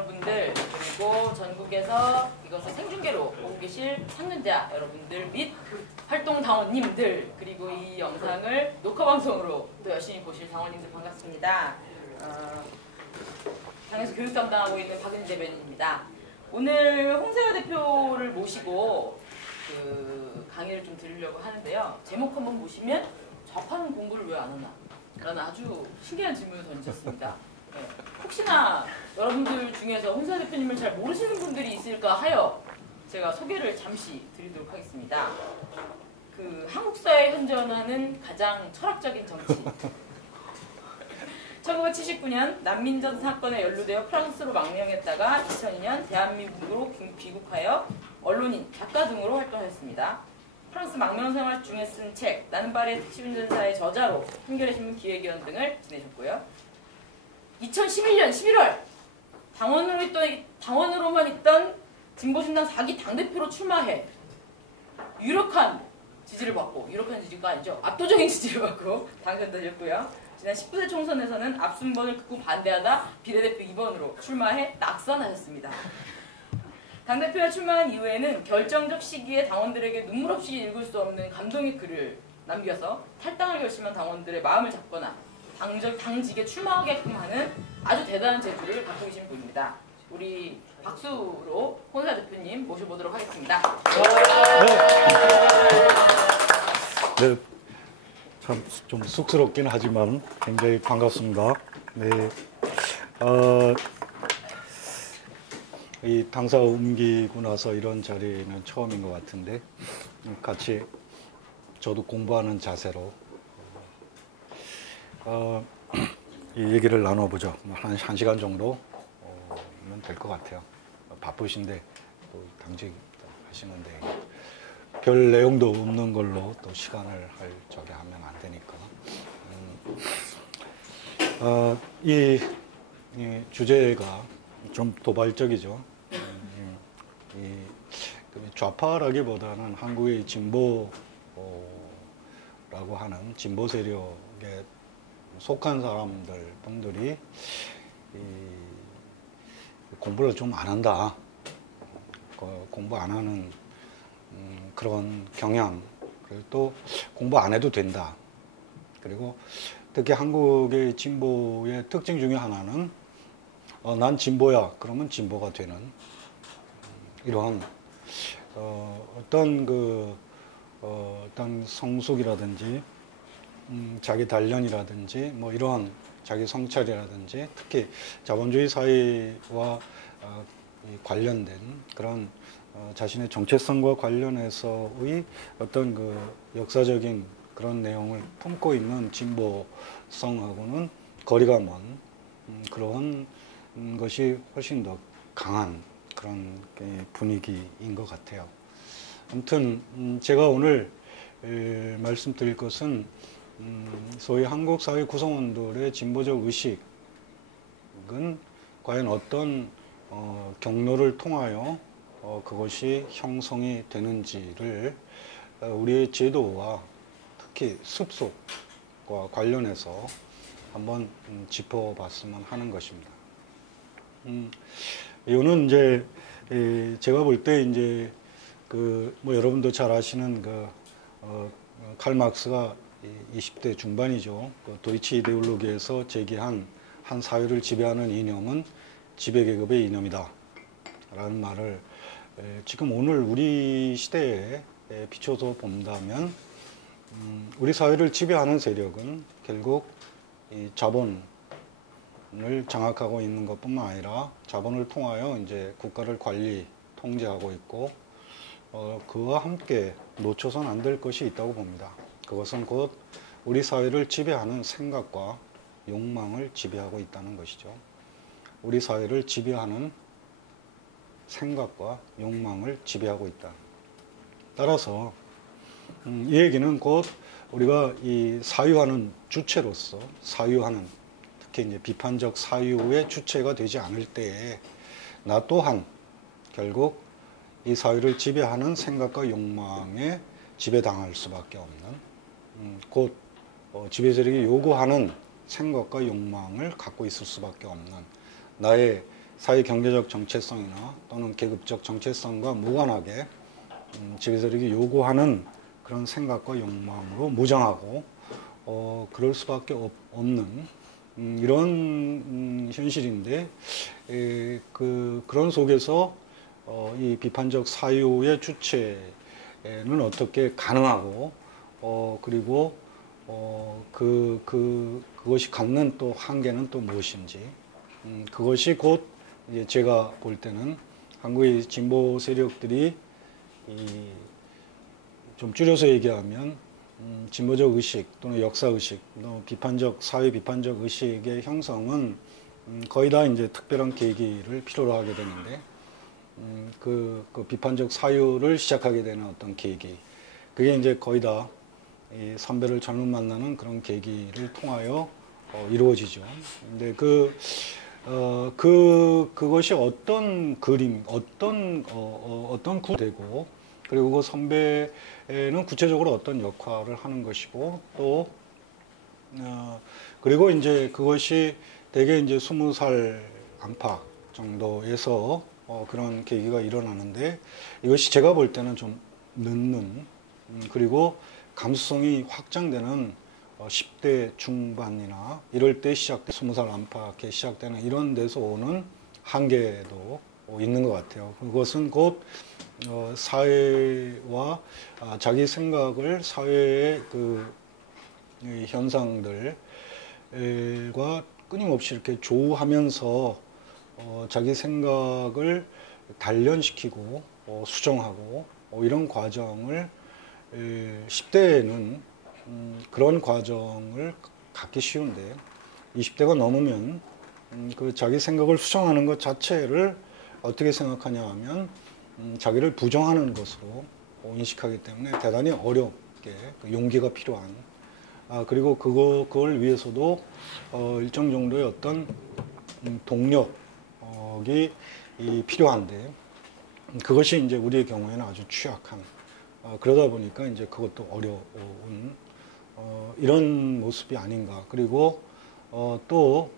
여러분들, 그리고 전국에서 이것을 생중계로 보고 계실 참여자 여러분들 및 활동 당원님들, 그리고 이 영상을 녹화방송으로 또 열심히 보실 당원님들 반갑습니다. 당에서 교육 담당하고 있는 박은지 대변인입니다. 오늘 홍세화 대표를 모시고 강의를 좀 드리려고 하는데요. 제목 한번 보시면 좌판 공부를 왜 안 하나? 라는 아주 신기한 질문을 던졌습니다. 네. 혹시나 여러분들 중에서 홍세화 대표님을 잘 모르시는 분들이 있을까 하여 제가 소개를 잠시 드리도록 하겠습니다. 한국 사회에 현존하는 가장 철학적인 정치. 1979년 난민전 사건에 연루되어 프랑스로 망명했다가 2002년 대한민국으로 귀국하여 언론인, 작가 등으로 활동했습니다. 프랑스 망명 생활 중에 쓴 책 나는 파리의 택시운전사의 저자로 한겨레 신문 기획위원 등을 지내셨고요. 2011년 11월 당원으로만 있던 진보신당 4기 당대표로 출마해 유력한 지지를 받고, 유력한 지지가 아니죠, 압도적인 지지를 받고 당선되셨고요. 지난 19대 총선에서는 압승번을 극구 반대하다 비례대표 2번으로 출마해 낙선하셨습니다. 당대표에 출마한 이후에는 결정적 시기에 당원들에게 눈물 없이 읽을 수 없는 감동의 글을 남겨서 탈당을 결심한 당원들의 마음을 잡거나 당직에 출마하게끔 하는 아주 대단한 재주를 갖고 계신 분입니다. 우리 박수로 홍세화 대표님 모셔보도록 하겠습니다. 네, 참 좀 쑥스럽긴 하지만 굉장히 반갑습니다. 네, 이 당사 옮기고 나서 이런 자리는 처음인 것 같은데 같이 저도 공부하는 자세로 이 얘기를 나눠보죠. 한 시간 정도면 될 것 같아요. 바쁘신데 또 당직 하시는데 별 내용도 없는 걸로 또 시간을 할 적에 하면 안 되니까. 이 주제가 좀 도발적이죠. 좌파라기보다는 한국의 진보라고 하는 진보 세력에 속한 분들이 공부를 좀 안 한다, 공부 안 하는 그런 경향, 그리고 또 공부 안 해도 된다. 그리고 특히 한국의 진보의 특징 중에 하나는 난 진보야 그러면 진보가 되는 이러한 어떤 성숙이라든지 자기 단련이라든지 뭐 이러한 자기 성찰이라든지 특히 자본주의 사회와 관련된 그런 자신의 정체성과 관련해서의 어떤 역사적인 그런 내용을 품고 있는 진보성하고는 거리가 먼 그런 것이 훨씬 더 강한 그런 분위기인 것 같아요. 아무튼 제가 오늘 말씀드릴 것은 소위 한국 사회 구성원들의 진보적 의식은 과연 어떤 경로를 통하여 그것이 형성이 되는지를 우리의 제도와 특히 습속과 관련해서 한번 짚어봤으면 하는 것입니다. 이거는 이제 제가 볼 때 이제 뭐 여러분도 잘 아시는 칼 막스가 20대 중반이죠. 도이치 이데올로기에서 제기한 한 사회를 지배하는 이념은 지배계급의 이념이다 라는 말을 지금 오늘 우리 시대에 비춰서 본다면 우리 사회를 지배하는 세력은 결국 이 자본을 장악하고 있는 것뿐만 아니라 자본을 통하여 이제 국가를 관리, 통제하고 있고 그와 함께 놓쳐선 안 될 것이 있다고 봅니다. 그것은 곧 우리 사회를 지배하는 생각과 욕망을 지배하고 있다는 것이죠. 우리 사회를 지배하는 생각과 욕망을 지배하고 있다. 따라서 이 얘기는 곧 우리가 이 사유하는 주체로서 사유하는, 특히 이제 비판적 사유의 주체가 되지 않을 때에 나 또한 결국 이 사회를 지배하는 생각과 욕망에 지배당할 수밖에 없는, 곧 지배 세력이 요구하는 생각과 욕망을 갖고 있을 수밖에 없는 나의 사회 경제적 정체성이나 또는 계급적 정체성과 무관하게 지배세력이 요구하는 그런 생각과 욕망으로 무장하고 그럴 수밖에 없는 이런 현실인데 그런 속에서 이 비판적 사유의 주체는 어떻게 가능하고 그리고 그것이 갖는 또 한계는 또 무엇인지 그것이 곧 이제 제가 볼 때는 한국의 진보 세력들이 좀 줄여서 얘기하면 진보적 의식 또는 역사 의식, 또 비판적 사회 비판적 의식의 형성은 거의 다 이제 특별한 계기를 필요로 하게 되는데 그 비판적 사유를 시작하게 되는 어떤 계기, 그게 이제 거의 다 이 선배를 잘못 만나는 그런 계기를 통하여 이루어지죠. 근데 그것이 어떤 그림, 어떤 구되고, 그리고 그 선배는 구체적으로 어떤 역할을 하는 것이고, 또, 그리고 이제 그것이 대개 이제 20살 안팎 정도에서 그런 계기가 일어나는데, 이것이 제가 볼 때는 좀 늦는, 그리고 감수성이 확장되는 10대 중반이나 이럴 때 20살 안팎에 시작되는 이런 데서 오는 한계도 있는 것 같아요. 그것은 곧 사회와 자기 생각을 사회의 그 현상들과 끊임없이 이렇게 조우하면서 자기 생각을 단련시키고 수정하고 이런 과정을 10대에는 그런 과정을 갖기 쉬운데 20대가 넘으면 그 자기 생각을 수정하는 것 자체를 어떻게 생각하냐 하면 자기를 부정하는 것으로 인식하기 때문에 대단히 어렵게 용기가 필요한 그리고 그걸 위해서도 일정 정도의 어떤 동력이 필요한데 그것이 이제 우리의 경우에는 아주 취약한 그러다 보니까 이제 그것도 어려운 이런 모습이 아닌가. 그리고 또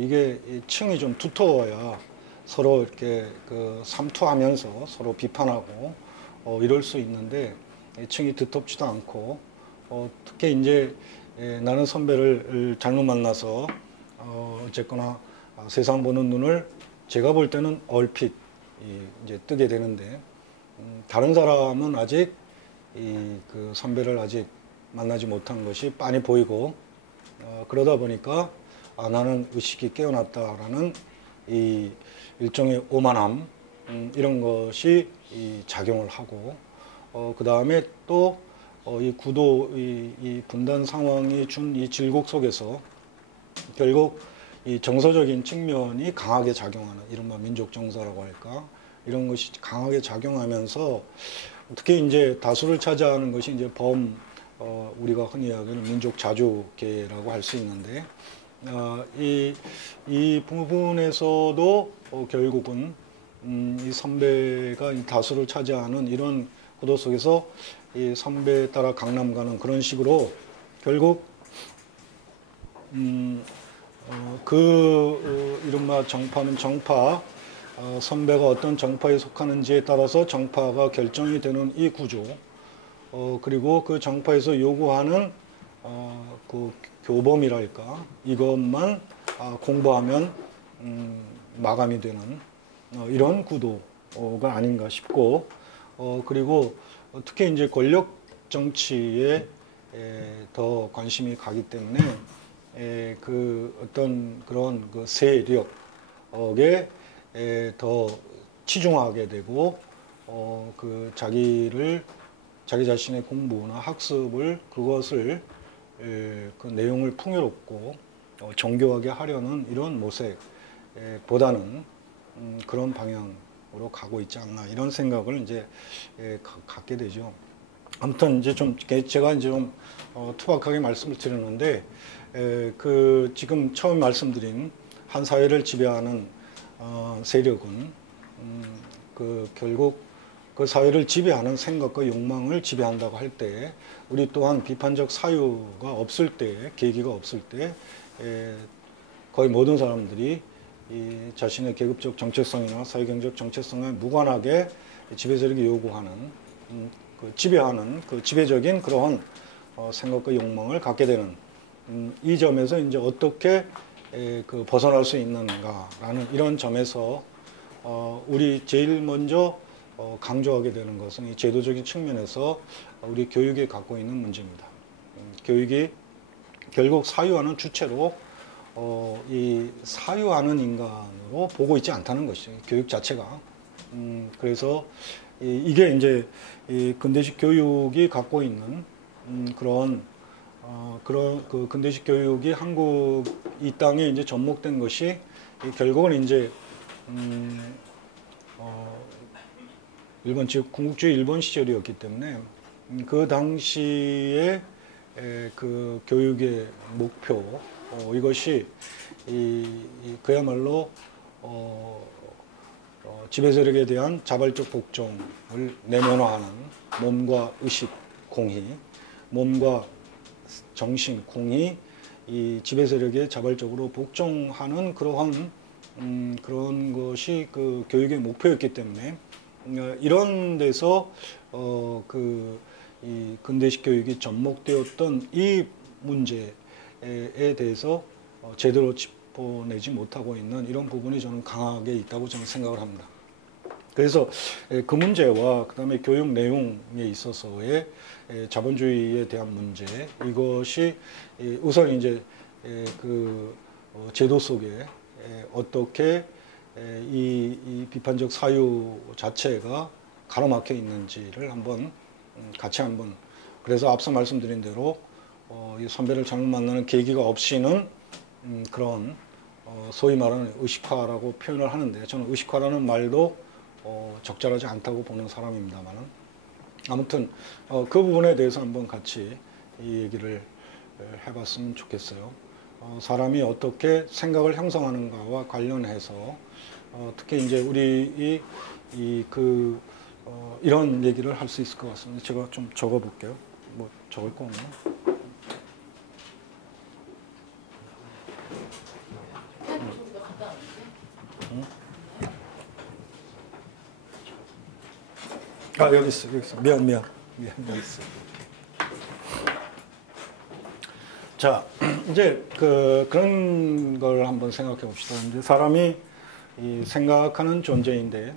이게 층이 좀 두터워야 서로 이렇게 그 삼투하면서 서로 비판하고 이럴 수 있는데 층이 두텁지도 않고 특히 이제 나는 선배를 잘못 만나서 어쨌거나 세상 보는 눈을 제가 볼 때는 얼핏 이제 뜨게 되는데 다른 사람은 아직 그 선배를 아직 만나지 못한 것이 빤히 보이고 그러다 보니까 나는 의식이 깨어났다라는 이 일종의 오만함 이런 것이 작용을 하고 그 다음에 또 이 구도 이 분단 상황이 준 이 질곡 속에서 결국 이 정서적인 측면이 강하게 작용하는 이른바 민족 정서라고 할까 이런 것이 강하게 작용하면서 특히 이제 다수를 차지하는 것이 이제 우리가 흔히 이야기하는 민족 자주계라고 할 수 있는데 이 부분에서도 결국은 이 선배가 이 다수를 차지하는 이런 구도 속에서 이 선배에 따라 강남 가는 그런 식으로 결국 이른바 정파는 정파 선배가 어떤 정파에 속하는지에 따라서 정파가 결정이 되는 이 구조 그리고 그 정파에서 요구하는 그 교범이랄까 이것만 공부하면 마감이 되는 이런 구도가 아닌가 싶고 그리고 특히 이제 권력 정치에 더 관심이 가기 때문에 그 어떤 그런 그 세력에 더 치중하게 되고 그 자기 자신의 공부나 학습을 그것을 그 내용을 풍요롭고 정교하게 하려는 이런 모색보다는 그런 방향으로 가고 있지 않나 이런 생각을 이제 갖게 되죠. 아무튼 이제 좀 제가 이제 좀 투박하게 말씀을 드렸는데 그 지금 처음 말씀드린 한 사회를 지배하는 세력은 그 결국 그 사회를 지배하는 생각과 욕망을 지배한다고 할 때 우리 또한 비판적 사유가 없을 때 계기가 없을 때 거의 모든 사람들이 이 자신의 계급적 정체성이나 사회경제적 정체성에 무관하게 지배세력이 요구하는 그 지배하는 그 지배적인 그러한 생각과 욕망을 갖게 되는 이 점에서 이제 어떻게 그 벗어날 수 있는가라는 이런 점에서 우리 제일 먼저 강조하게 되는 것은 이 제도적인 측면에서 우리 교육이 갖고 있는 문제입니다. 교육이 결국 사유하는 주체로 이 사유하는 인간으로 보고 있지 않다는 것이죠. 교육 자체가. 그래서 이게 이제 이 근대식 교육이 갖고 있는 그런 그 근대식 교육이 한국 이 땅에 이제 접목된 것이 결국은 이제 일본 즉 군국주의 일본 시절이었기 때문에 그 당시에 그 교육의 목표 이것이 그야말로 지배세력에 대한 자발적 복종을 내면화하는 몸과 의식 공히, 몸과 정신 공히 이 지배세력에 자발적으로 복종하는 그러한 그런 것이 그 교육의 목표였기 때문에 이런 데서 이 근대식 교육이 접목되었던 이 문제에 대해서 제대로 짚어내지 못하고 있는 이런 부분이 저는 강하게 있다고 저는 생각을 합니다. 그래서 그 문제와 그다음에 교육 내용에 있어서의 자본주의에 대한 문제 이것이 우선 이제 그 제도 속에 어떻게 이 비판적 사유 자체가 가로막혀 있는지를 한번 같이 한번 그래서 앞서 말씀드린 대로 이 선배를 잘못 만나는 계기가 없이는 그런 소위 말하는 의식화라고 표현을 하는데 저는 의식화라는 말도 적절하지 않다고 보는 사람입니다만은 아무튼 그 부분에 대해서 한번 같이 이 얘기를 해봤으면 좋겠어요. 사람이 어떻게 생각을 형성하는가와 관련해서 특히 이제 우리 이런 얘기를 할 수 있을 것 같습니다. 제가 좀 적어볼게요. 뭐 적을 거 없나? 아 여기 있어. 미안 여기 있어. 자 이제 그런 걸 한번 생각해 봅시다. 이제 사람이 이 생각하는 존재인데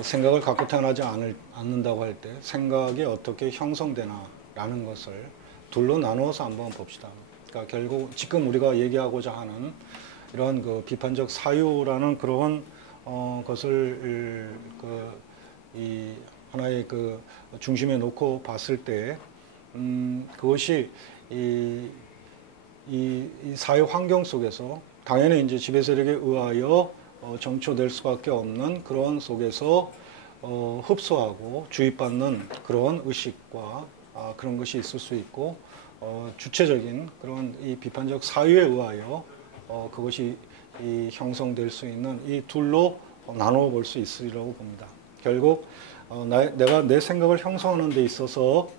생각을 갖고 태어나지 않는다고 할 때 생각이 어떻게 형성되나라는 것을 둘로 나누어서 한번 봅시다. 그러니까 결국 지금 우리가 얘기하고자 하는 이런 그 비판적 사유라는 그런 것을 이 하나의 그 중심에 놓고 봤을 때 그것이 이 사회 환경 속에서 당연히 이제 지배 세력에 의하여 정초될 수밖에 없는 그런 속에서 흡수하고 주입받는 그런 의식과 그런 것이 있을 수 있고 주체적인 그런 이 비판적 사유에 의하여 그것이 형성될 수 있는 이 둘로 나누어 볼 수 있으리라고 봅니다. 결국 내가 내 생각을 형성하는 데 있어서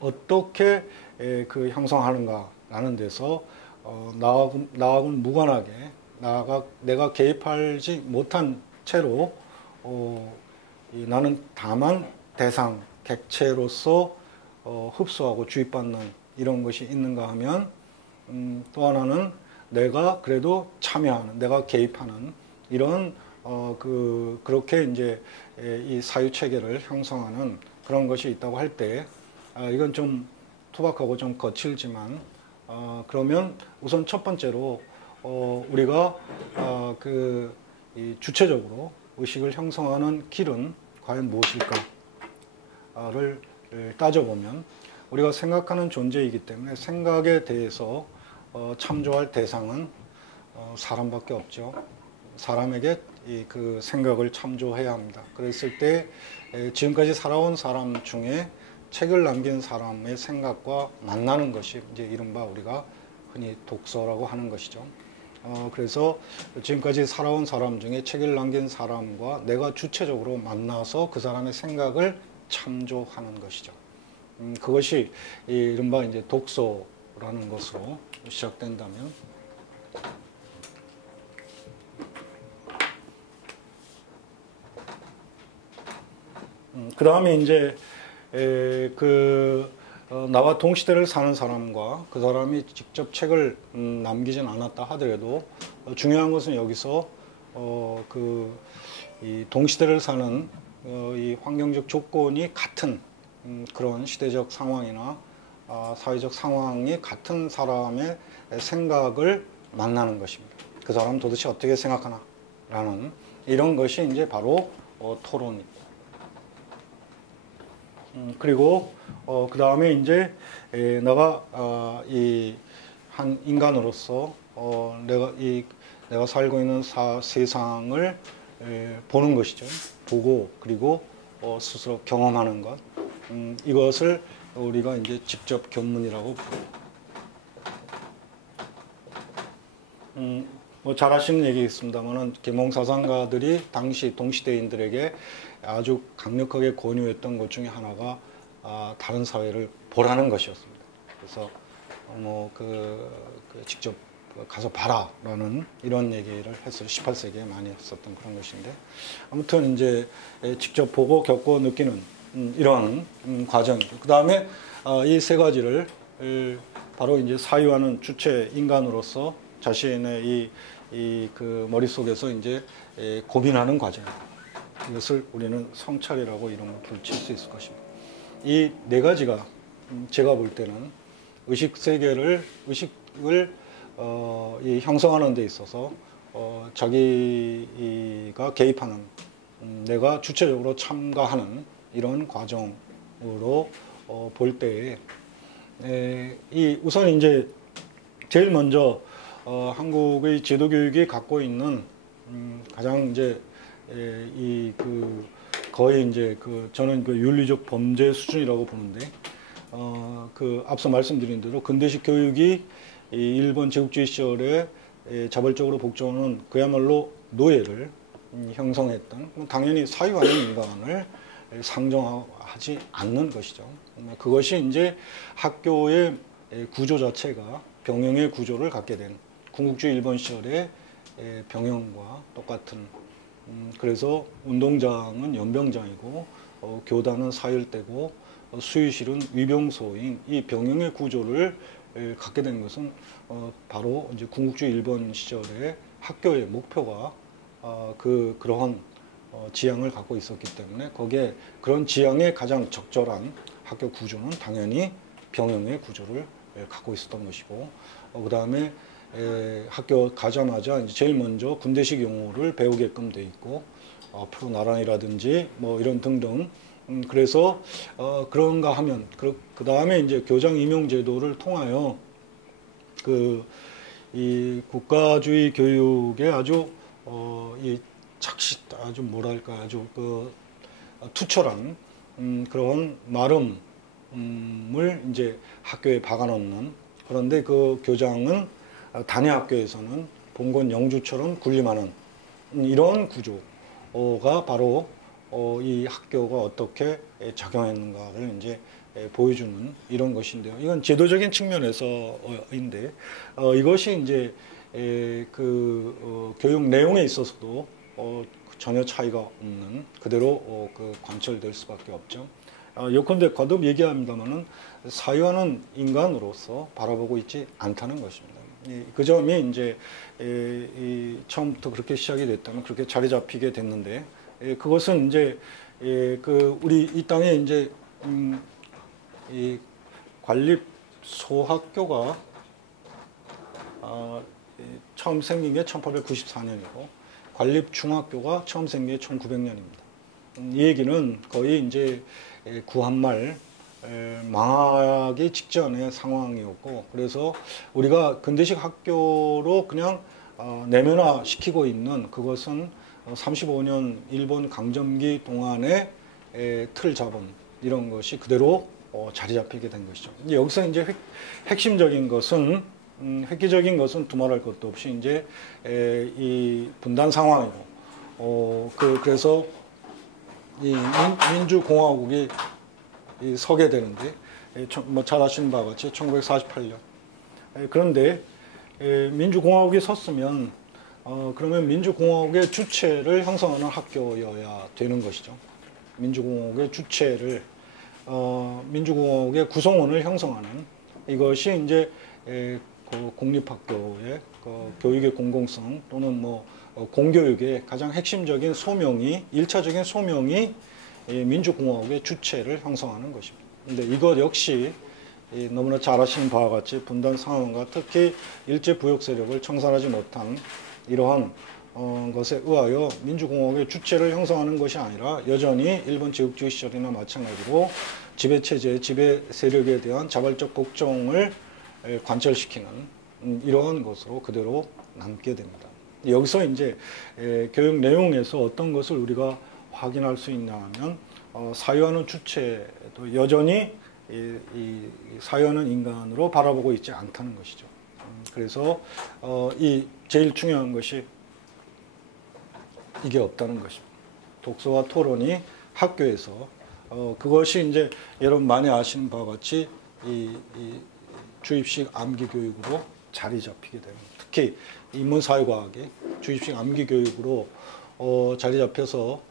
어떻게 그 형성하는가라는 데서 나하고는 무관하게 내가 개입하지 못한 채로 나는 다만 대상 객체로서 흡수하고 주입받는 이런 것이 있는가 하면 또 하나는 내가 그래도 참여하는 내가 개입하는 이런 그렇게 이제 이 사유 체계를 형성하는 그런 것이 있다고 할 때 이건 좀 투박하고 좀 거칠지만 그러면 우선 첫 번째로 우리가 이 주체적으로 의식을 형성하는 길은 과연 무엇일까를 따져보면 우리가 생각하는 존재이기 때문에 생각에 대해서 참조할 대상은 사람밖에 없죠. 사람에게 그 생각을 참조해야 합니다. 그랬을 때 지금까지 살아온 사람 중에 책을 남긴 사람의 생각과 만나는 것이 이제 이른바 우리가 흔히 독서라고 하는 것이죠. 그래서 지금까지 살아온 사람 중에 책을 남긴 사람과 내가 주체적으로 만나서 그 사람의 생각을 참조하는 것이죠. 그것이 이른바 이제 독서라는 것으로 시작된다면 그 다음에 이제 나와 동시대를 사는 사람과 그 사람이 직접 책을 남기진 않았다 하더라도 중요한 것은 여기서 이 동시대를 사는 이 환경적 조건이 같은 그런 시대적 상황이나 사회적 상황이 같은 사람의 생각을 만나는 것입니다. 그 사람 도대체 어떻게 생각하나 라는 이런 것이 이제 바로 토론입니다. 그리고 그 다음에 이제 내가 이 한 인간으로서 내가 살고 있는 세상을 보는 것이죠. 보고 그리고 스스로 경험하는 것. 이것을 우리가 이제 직접 견문이라고 부릅니다. 뭐 잘 아시는 얘기겠습니다만은 계몽사상가들이 당시 동시대인들에게 아주 강력하게 권유했던 것 중에 하나가 다른 사회를 보라는 것이었습니다. 그래서 직접 가서 봐라라는 이런 얘기를 했어요. 18세기에 많이 했었던 그런 것인데 아무튼 이제 직접 보고 겪고 느끼는 이런 과정이죠. 그 다음에 이 세 가지를 바로 이제 사유하는 주체 인간으로서 자신의 그 머릿속에서 이제 고민하는 과정입니다. 이것을 우리는 성찰이라고 이름을 붙일 수 있을 것입니다. 이 네 가지가 제가 볼 때는 의식을 형성하는 데 있어서 자기가 개입하는 내가 주체적으로 참가하는 이런 과정으로 볼 때에 우선 이제 제일 먼저 한국의 제도교육이 갖고 있는 가장 이제 거의 이제 저는 윤리적 범죄 수준이라고 보는데 앞서 말씀드린 대로 근대식 교육이 일본 제국주의 시절에 자발적으로 복종하는 그야말로 노예를 형성했던 당연히 사유하는 인간을 상정하지 않는 것이죠. 그것이 이제 학교의 구조 자체가 병영의 구조를 갖게 된 군국주의 일본 시절의 병영과 똑같은 그래서 운동장은 연병장이고 교단은 사열대고 수의실은 위병소인 이 병영의 구조를 갖게 된 것은 바로 이제 군국주의 일본 시절의 학교의 목표가 그러한 지향을 갖고 있었기 때문에 거기에 그런 지향에 가장 적절한 학교 구조는 당연히 병영의 구조를 갖고 있었던 것이고 그 다음에 학교 가자마자 이제 제일 먼저 군대식 용어를 배우게끔 돼 있고 프로 나란히라든지 뭐 이런 등등 그래서 그런가 하면 그 다음에 이제 교장 임용 제도를 통하여 이 국가주의 교육에 아주 이 아주 뭐랄까 아주 투철한 그런 마름을 이제 학교에 박아놓는 그런데 그 교장은 단위 학교에서는 봉건 영주처럼 군림하는 이런 구조가 바로 이 학교가 어떻게 작용했는가를 이제 보여주는 이런 것인데요. 이건 제도적인 측면에서인데 이것이 이제 교육 내용에 있어서도 전혀 차이가 없는 그대로 관철될 수밖에 없죠. 요컨대 거듭 얘기합니다만은 사유하는 인간으로서 바라보고 있지 않다는 것입니다. 그 점이 이제 처음부터 그렇게 시작이 됐다면 그렇게 자리 잡히게 됐는데 그것은 이제 우리 이 땅에 이제 이 관립 소학교가 처음 생긴 게 1894년이고 관립 중학교가 처음 생긴 게 1900년입니다. 이 얘기는 거의 이제 구한말 망하기 직전의 상황이었고 그래서 우리가 근대식 학교로 그냥 내면화 시키고 있는 그것은 35년 일본 강점기 동안의 틀을 잡은 이런 것이 그대로 자리 잡히게 된 것이죠. 여기서 이제 핵심적인 것은 획기적인 것은 두말할 것도 없이 이제 이 분단 상황이고 그래서 이 민주공화국이 서게 되는데 뭐 잘 아시는 바와 같이 1948년 그런데 민주공화국이 섰으면 그러면 민주공화국의 주체를 형성하는 학교여야 되는 것이죠. 민주공화국의 주체를 민주공화국의 구성원을 형성하는 이것이 이제 그 공립학교의 그 교육의 공공성 또는 뭐 공교육의 가장 핵심적인 소명이 1차적인 소명이 민주공화국의 주체를 형성하는 것입니다. 근데 이것 역시 너무나 잘 아시는 바와 같이 분단 상황과 특히 일제 부역 세력을 청산하지 못한 이러한 것에 의하여 민주공화국의 주체를 형성하는 것이 아니라 여전히 일본 제국주의 시절이나 마찬가지로 지배체제, 지배 세력에 대한 자발적 복종을 관철시키는 이러한 것으로 그대로 남게 됩니다. 여기서 이제 교육 내용에서 어떤 것을 우리가 확인할 수 있냐 하면 사유하는 주체도 여전히 이 사유하는 인간으로 바라보고 있지 않다는 것이죠. 그래서 이 제일 중요한 것이 이게 없다는 것입니다. 독서와 토론이 학교에서 그것이 이제 여러분 많이 아시는 바와 같이 이 주입식 암기 교육으로 자리 잡히게 됩니다. 특히 인문사회과학이 주입식 암기 교육으로 자리 잡혀서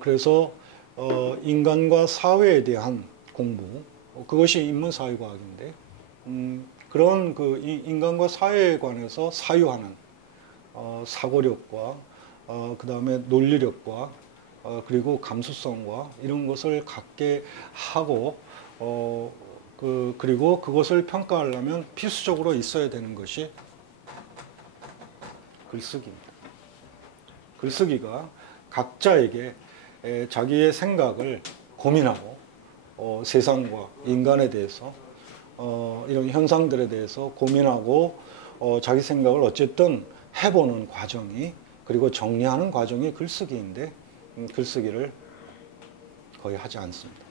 그래서 인간과 사회에 대한 공부 그것이 인문사회과학인데 그런 그 인간과 사회에 관해서 사유하는 사고력과 그 다음에 논리력과 그리고 감수성과 이런 것을 갖게 하고 그리고 그것을 평가하려면 필수적으로 있어야 되는 것이 글쓰기입니다. 글쓰기가 각자에게 자기의 생각을 고민하고 세상과 인간에 대해서 이런 현상들에 대해서 고민하고 자기 생각을 어쨌든 해보는 과정이 그리고 정리하는 과정이 글쓰기인데 글쓰기를 거의 하지 않습니다.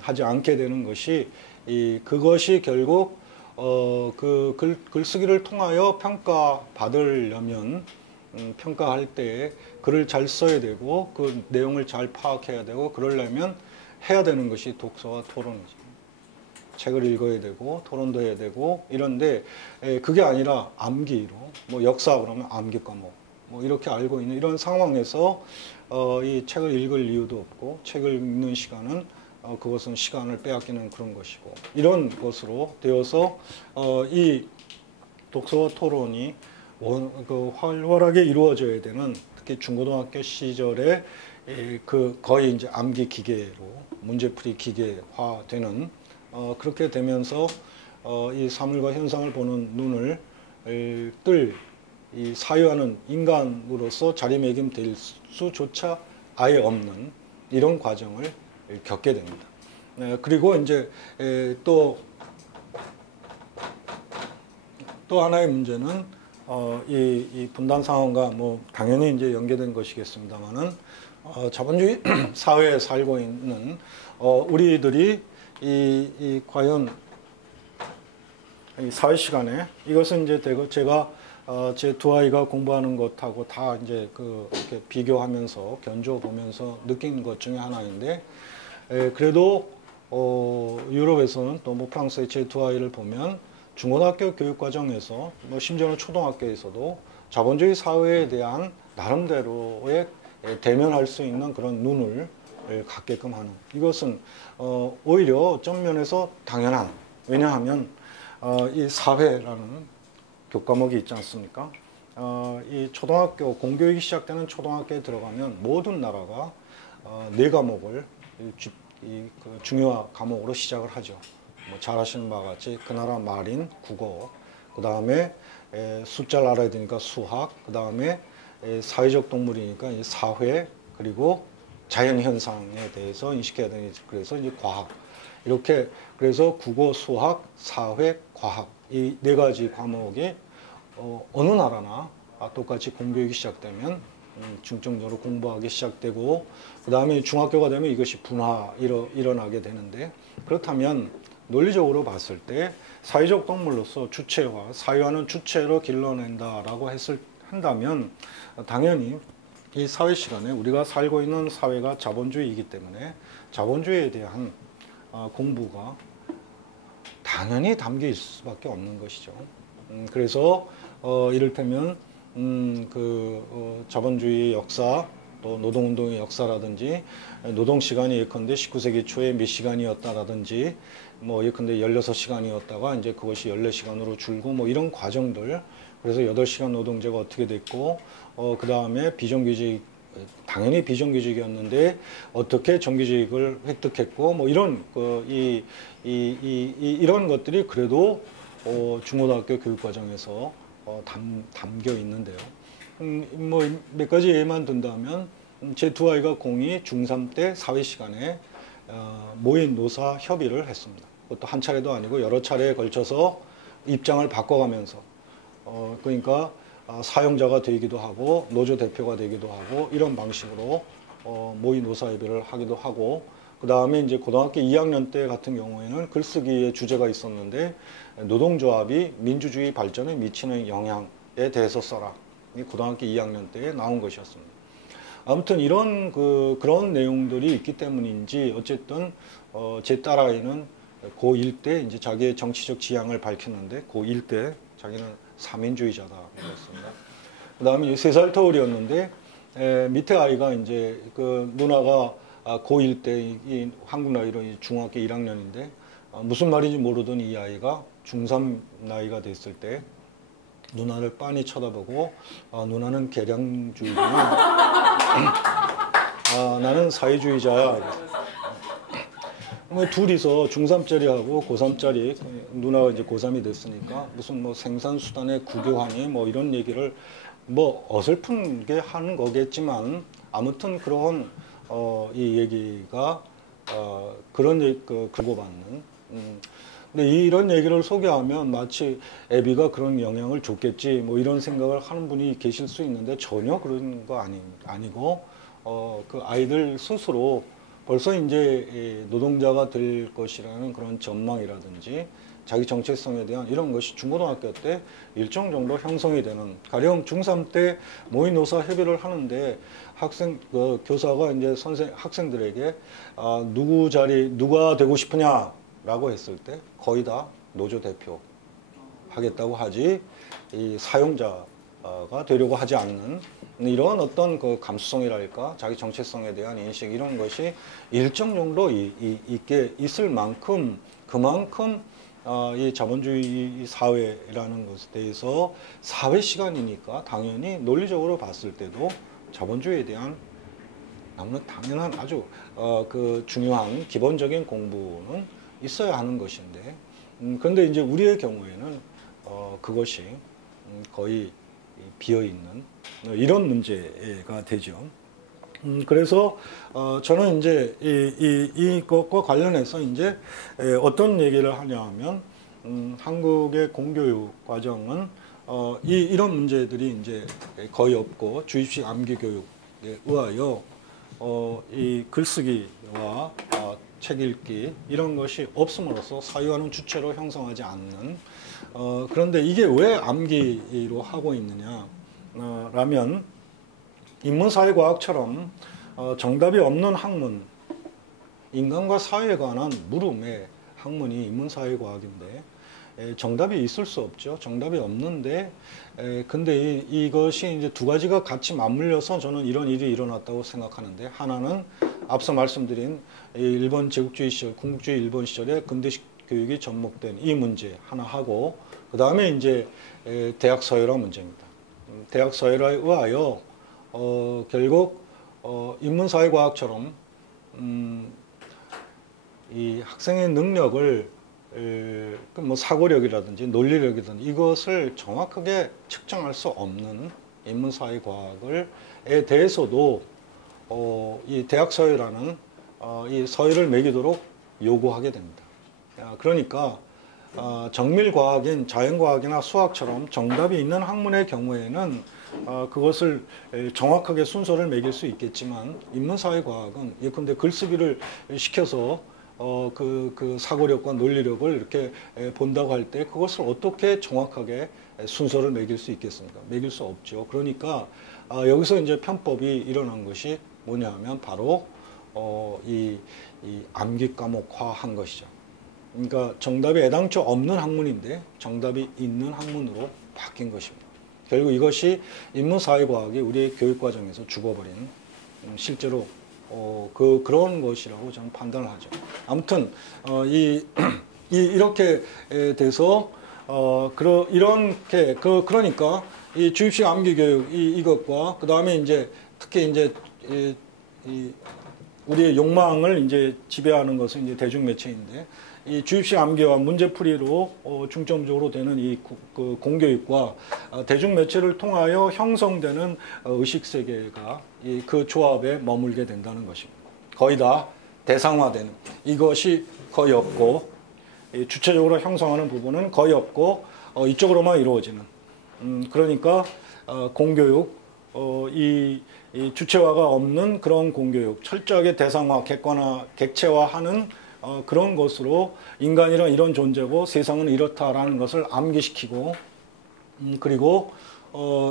하지 않게 되는 것이 그것이 결국 그 글쓰기를 통하여 평가받으려면 평가할 때 글을 잘 써야 되고 그 내용을 잘 파악해야 되고 그러려면 해야 되는 것이 독서와 토론이죠. 책을 읽어야 되고 토론도 해야 되고 이런데 그게 아니라 암기로 뭐 역사 그러면 암기 과목 뭐 이렇게 알고 있는 이런 상황에서 이 책을 읽을 이유도 없고 책을 읽는 시간은 그것은 시간을 빼앗기는 그런 것이고 이런 것으로 되어서 이 독서와 토론이 활발하게 이루어져야 되는 특히 중고등학교 시절에 그 거의 이제 암기 기계로 문제풀이 기계화되는 그렇게 되면서 이 사물과 현상을 보는 눈을 뜰 이 사유하는 인간으로서 자리매김될 수조차 아예 없는 이런 과정을 겪게 됩니다. 그리고 이제 또 하나의 문제는 이 분단 상황과 뭐 당연히 이제 연계된 것이겠습니다만은 자본주의 사회에 살고 있는 우리들이 과연 이 사회 시간에 이것은 이제 제가 제 두 아이가 공부하는 것하고 다 이제 이렇게 비교하면서 견주어 보면서 느낀 것 중에 하나인데 그래도 유럽에서는 또 뭐 프랑스의 제 두 아이를 보면 중고등학교 교육 과정에서 뭐 심지어는 초등학교에서도 자본주의 사회에 대한 나름대로의 대면할 수 있는 그런 눈을 갖게끔 하는 이것은 오히려 어떤 면에서 당연한 왜냐하면 이 사회라는 교과목이 있지 않습니까? 이 초등학교 공교육이 시작되는 초등학교에 들어가면 모든 나라가 네 과목을 그 중요 과목으로 시작을 하죠. 뭐 잘 아시는 바와 같이 그 나라 말인 국어, 그 다음에 숫자를 알아야 되니까 수학, 그 다음에 사회적 동물이니까 사회, 그리고 자연 현상에 대해서 인식해야 되니 그래서 이제 과학 이렇게 그래서 국어, 수학, 사회, 과학 이 네 가지 과목이 어느 나라나 똑같이 공교육이 시작되면 중점적으로 공부하기 시작되고 그 다음에 중학교가 되면 이것이 분화 일어나게 되는데 그렇다면 논리적으로 봤을 때 사회적 동물로서 주체화, 사유하는 주체로 길러낸다라고 한다면 당연히 이 사회 시간에 우리가 살고 있는 사회가 자본주의이기 때문에 자본주의에 대한 공부가 당연히 담겨 있을 수밖에 없는 것이죠. 그래서 이를테면 자본주의 역사 또 노동운동의 역사라든지 노동시간이 예컨대 19세기 초에 몇 시간이었다라든지 뭐 예컨대 16시간이었다가 이제 그것이 14시간으로 줄고 뭐 이런 과정들 그래서 8시간 노동제가 어떻게 됐고 그 다음에 비정규직 당연히 비정규직이었는데 어떻게 정규직을 획득했고 뭐 이런 이런 것들이 그래도 중고등학교 교육과정에서 담겨 있는데요. 뭐 몇 가지 예만 든다면 제 두 아이가 고2 중3 때 사회시간에 모인 노사 협의를 했습니다. 그것도 한 차례도 아니고 여러 차례에 걸쳐서 입장을 바꿔가면서 그러니까 사용자가 되기도 하고 노조 대표가 되기도 하고 이런 방식으로 모의 노사 협의를 하기도 하고 그 다음에 이제 고등학교 2학년 때 같은 경우에는 글쓰기의 주제가 있었는데 노동조합이 민주주의 발전에 미치는 영향에 대해서 써라. 이 고등학교 2학년 때에 나온 것이었습니다. 아무튼 이런 그런 내용들이 있기 때문인지 어쨌든 제 딸아이는 고1 때 이제 자기의 정치적 지향을 밝혔는데 고1 때 자기는 사민주의자다 그랬습니다. 그 다음에 3살 터울이었는데 밑에 아이가 이제 그 누나가 고1 때 이 한국 나이로 중학교 1학년인데 무슨 말인지 모르던 이 아이가 중3 나이가 됐을 때 누나를 빤히 쳐다보고 누나는 개량주의구나. 나는 사회주의자야. 둘이서 중3짜리하고 고3짜리 누나가 이제 고3이 됐으니까 무슨 뭐 생산수단의 국유화니 뭐 이런 얘기를 뭐 어설프게 하는 거겠지만 아무튼 그런 이 얘기가 그런 주고받는 근데 이런 얘기를 소개하면 마치 애비가 그런 영향을 줬겠지 뭐 이런 생각을 하는 분이 계실 수 있는데 전혀 그런 거 아니고 그 아이들 스스로 벌써 이제 노동자가 될 것이라는 그런 전망이라든지 자기 정체성에 대한 이런 것이 중고등학교 때 일정 정도 형성이 되는 가령 중3 때 모의노사 협의를 하는데 교사가 이제 학생들에게 누가 되고 싶으냐라고 했을 때 거의 다 노조 대표 하겠다고 하지 이 사용자가 되려고 하지 않는 이런 어떤 그 감수성이랄까 자기 정체성에 대한 인식 이런 것이 일정 정도 있게 있을 만큼 그만큼 이 자본주의 사회라는 것에 대해서 사회 시간이니까 당연히 논리적으로 봤을 때도 자본주의에 대한 너무나 당연한 아주 그 중요한 기본적인 공부는 있어야 하는 것인데 그런데 이제 우리의 경우에는 그것이 거의 비어있는 이런 문제가 되죠. 그래서 저는 이제 이것과 관련해서 이제 어떤 얘기를 하냐면 한국의 공교육 과정은 이런 문제들이 이제 거의 없고 주입식 암기 교육에 의하여 이 글쓰기와 책 읽기 이런 것이 없음으로써 사유하는 주체로 형성하지 않는 그런데 이게 왜 암기로 하고 있느냐 라면 인문사회과학처럼 정답이 없는 학문 인간과 사회에 관한 물음의 학문이 인문사회과학인데 정답이 있을 수 없죠. 정답이 없는데 근데 이것이 이제 두 가지가 같이 맞물려서 저는 이런 일이 일어났다고 생각하는데 하나는 앞서 말씀드린 일본 제국주의 시절, 군국주의 일본 시절에 근대식 교육이 접목된 이 문제 하나 하고 그 다음에 이제 대학 서열화 문제입니다. 대학 서열화에 의하여 결국 인문사회과학처럼 이 학생의 능력을 뭐 사고력이라든지 논리력이라든지 이것을 정확하게 측정할 수 없는 인문사회과학에 대해서도 이 대학 서열화는 이 서열을 매기도록 요구하게 됩니다. 그러니까 정밀과학인 자연과학이나 수학처럼 정답이 있는 학문의 경우에는 그것을 정확하게 순서를 매길 수 있겠지만 인문사회과학은 예컨대 글쓰기를 시켜서 그 사고력과 논리력을 이렇게 본다고 할 때 그것을 어떻게 정확하게 순서를 매길 수 있겠습니까? 매길 수 없죠. 그러니까 여기서 이제 편법이 일어난 것이 뭐냐 하면 바로 이 암기 과목화한 것이죠. 그러니까 정답이 애당초 없는 학문인데 정답이 있는 학문으로 바뀐 것입니다. 결국 이것이 인문사회과학이 우리의 교육과정에서 죽어버린 실제로 그런 것이라고 저는 판단을 하죠. 아무튼 이렇게 돼서 그러니까 이 주입식 암기교육 이것과 그 다음에 이제 특히 이제 우리의 욕망을 이제 지배하는 것은 이제 대중매체인데 이 주입식 암기와 문제풀이로 중점적으로 되는 이 공교육과 대중매체를 통하여 형성되는 의식세계가 그 조합에 머물게 된다는 것입니다. 거의 다 대상화되는 이것이 거의 없고 주체적으로 형성하는 부분은 거의 없고 이쪽으로만 이루어지는 그러니까 공교육 이 주체화가 없는 그런 공교육 철저하게 대상화 객체화하는 그런 것으로 인간이란 이런 존재고 세상은 이렇다라는 것을 암기시키고 그리고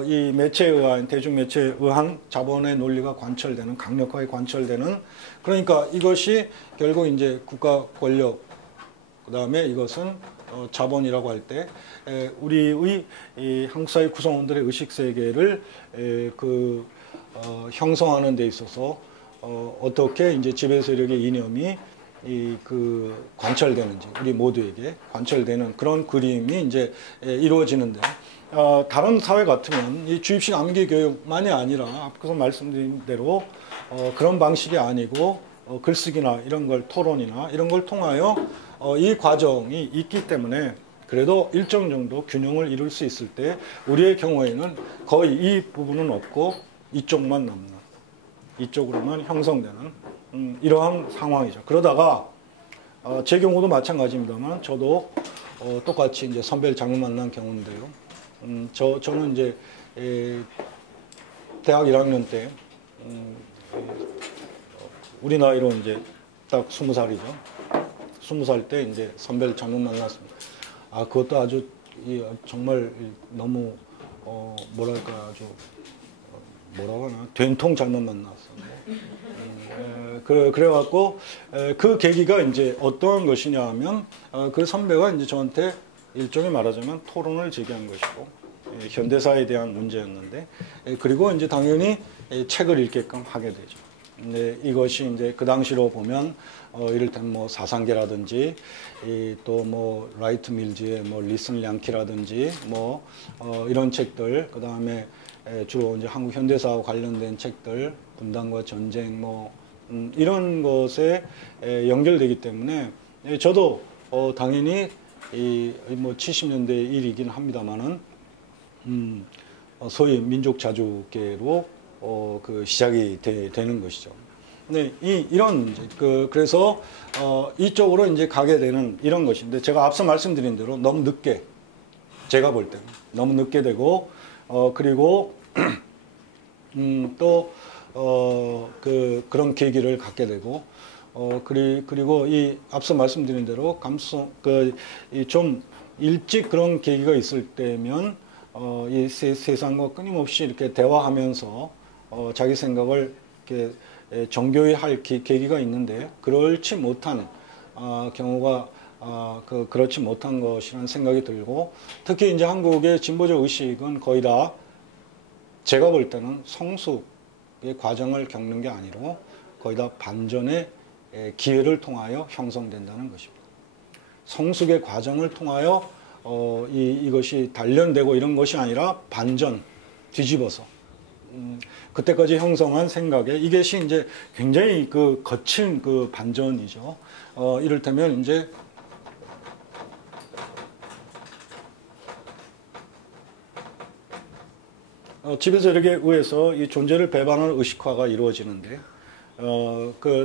이 매체에 의한 대중매체에 의한 자본의 논리가 관철되는 강력하게 관철되는 그러니까 이것이 결국 이제 국가 권력 그다음에 이것은 자본이라고 할 때 우리의 이 한국 사회 구성원들의 의식 세계를 형성하는 데 있어서 어떻게 이제 지배 세력의 이념이 관철되는지 우리 모두에게 관철되는 그런 그림이 이제 이루어지는데 다른 사회 같으면 이 주입식 암기 교육만이 아니라 앞서 말씀드린 대로 그런 방식이 아니고 글쓰기나 이런 걸 토론이나 이런 걸 통하여 이 과정이 있기 때문에 그래도 일정 정도 균형을 이룰 수 있을 때 우리의 경우에는 거의 이 부분은 없고 이쪽만 남는 이쪽으로만 형성되는 이러한 상황이죠. 그러다가 제 경우도 마찬가지입니다만 저도 똑같이 이제 선배를 잘못 만난 경우인데요. 저는 이제 대학 1학년 때 우리 나이로 이제 딱 20살이죠. 20살 때 이제 선배를 잘못 만났습니다. 그것도 아주 정말 너무 뭐랄까 아주 뭐라고 하나 된통 잘못 만났어요. 그래갖고 그 계기가 이제 어떠한 것이냐 하면 그 선배가 이제 저한테 일종의 말하자면 토론을 제기한 것이고 현대사에 대한 문제였는데 그리고 이제 당연히 책을 읽게끔 하게 되죠. 근데 이것이 이제 그 당시로 보면 이를테면 뭐 사상계라든지 또 뭐 라이트 밀즈의 뭐 리슨 량키라든지 뭐 이런 책들 그 다음에 주로 이제 한국 현대사와 관련된 책들 분단과 전쟁 뭐 이런 것에 연결되기 때문에 저도 당연히 뭐 70년대 일이긴 합니다만은 소위 민족 자주계로 시작이 되는 것이죠. 네, 이런 문제. 그래서 이쪽으로 이제 가게 되는 이런 것인데 제가 앞서 말씀드린 대로 너무 늦게 제가 볼 때는 너무 늦게 되고 그리고 또 그런 계기를 갖게 되고 그리고 이 앞서 말씀드린 대로 좀 일찍 그런 계기가 있을 때면 이 세상과 끊임없이 이렇게 대화하면서 자기 생각을 이렇게 정교히 할 계기가 있는데 그렇지 못한 경우가 그렇지 못한 것이라는 생각이 들고 특히 이제 한국의 진보적 의식은 거의 다 제가 볼 때는 성숙의 과정을 겪는 게 아니고 거의 다 반전의 기회를 통하여 형성된다는 것입니다. 성숙의 과정을 통하여 이것이 단련되고 이런 것이 아니라 반전, 뒤집어서 그때까지 형성한 생각에 이것이 이제 굉장히 거친 반전이죠. 이를테면 이제 지배 세력에 의해서 이 존재를 배반하는 의식화가 이루어지는데,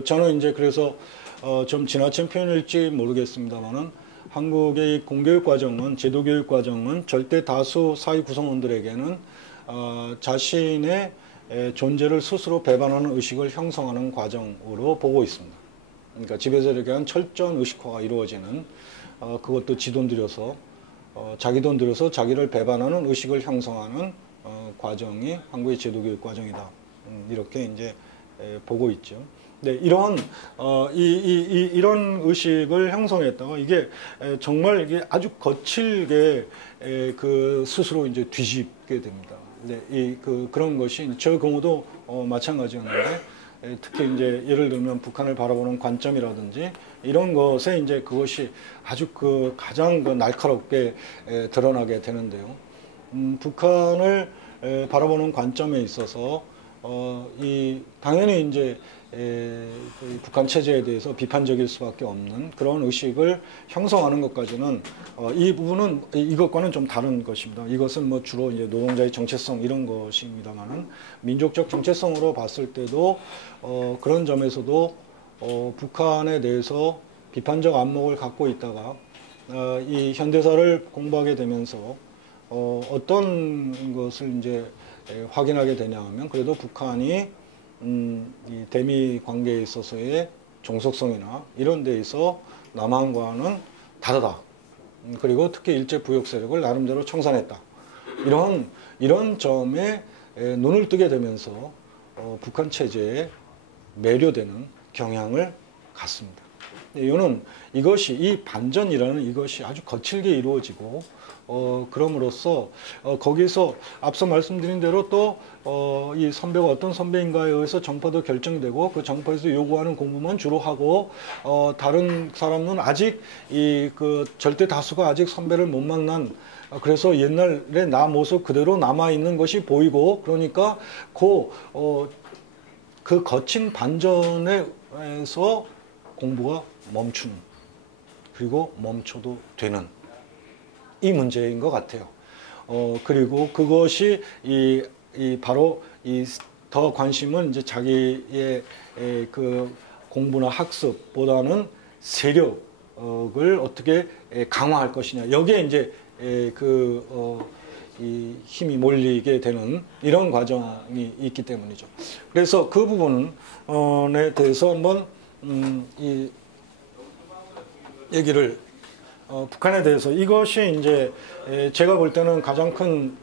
저는 이제 그래서 좀 지나친 표현일지 모르겠습니다만은 한국의 이 공교육 과정은, 제도교육 과정은 절대 다수 사회 구성원들에게는 자신의 존재를 스스로 배반하는 의식을 형성하는 과정으로 보고 있습니다. 그러니까 지배 세력에 의한 철저한 의식화가 이루어지는, 그것도 지 돈 들여서, 자기 돈 들여서 자기를 배반하는 의식을 형성하는 과정이 한국의 제도교육 과정이다. 이렇게 이제 보고 있죠. 네, 이런 이런 의식을 형성했다가 이게 정말 이게 아주 거칠게 그 스스로 이제 뒤집게 됩니다. 네, 그런 것이 저 경우도 마찬가지였는데 특히 이제 예를 들면 북한을 바라보는 관점이라든지 이런 것에 이제 그것이 아주 그 가장 그 날카롭게 드러나게 되는데요. 북한을 바라보는 관점에 있어서 당연히 이제 북한 체제에 대해서 비판적일 수밖에 없는 그런 의식을 형성하는 것까지는 이 부분은 이것과는 좀 다른 것입니다. 이것은 뭐 주로 이제 노동자의 정체성 이런 것입니다만은 민족적 정체성으로 봤을 때도 그런 점에서도 북한에 대해서 비판적 안목을 갖고 있다가 이 현대사를 공부하게 되면서 어떤 것을 이제 확인하게 되냐 하면 그래도 북한이 이 대미 관계에 있어서의 종속성이나 이런 데에서 남한과는 다르다. 그리고 특히 일제 부역 세력을 나름대로 청산했다. 이런 점에 눈을 뜨게 되면서 북한 체제에 매료되는 경향을 갖습니다. 이것이 이 반전이라는 이것이 아주 거칠게 이루어지고 그럼으로써 거기서 앞서 말씀드린 대로 또 이 선배가 어떤 선배인가에 의해서 정파도 결정되고 그 정파에서 요구하는 공부만 주로 하고 다른 사람은 아직 그 절대 다수가 아직 선배를 못 만난 그래서 옛날에 나 모습 그대로 남아 있는 것이 보이고 그러니까 그 거친 반전에서 공부가 멈추는 그리고 멈춰도 되는 이 문제인 것 같아요. 그리고 그것이 바로 더 관심은 이제 자기의 그 공부나 학습보다는 세력을 어떻게 강화할 것이냐. 여기에 이제 이 힘이 몰리게 되는 이런 과정이 있기 때문이죠. 그래서 그 부분에 대해서 한번 이 얘기를 북한에 대해서 이것이 이제 제가 볼 때는 가장 큰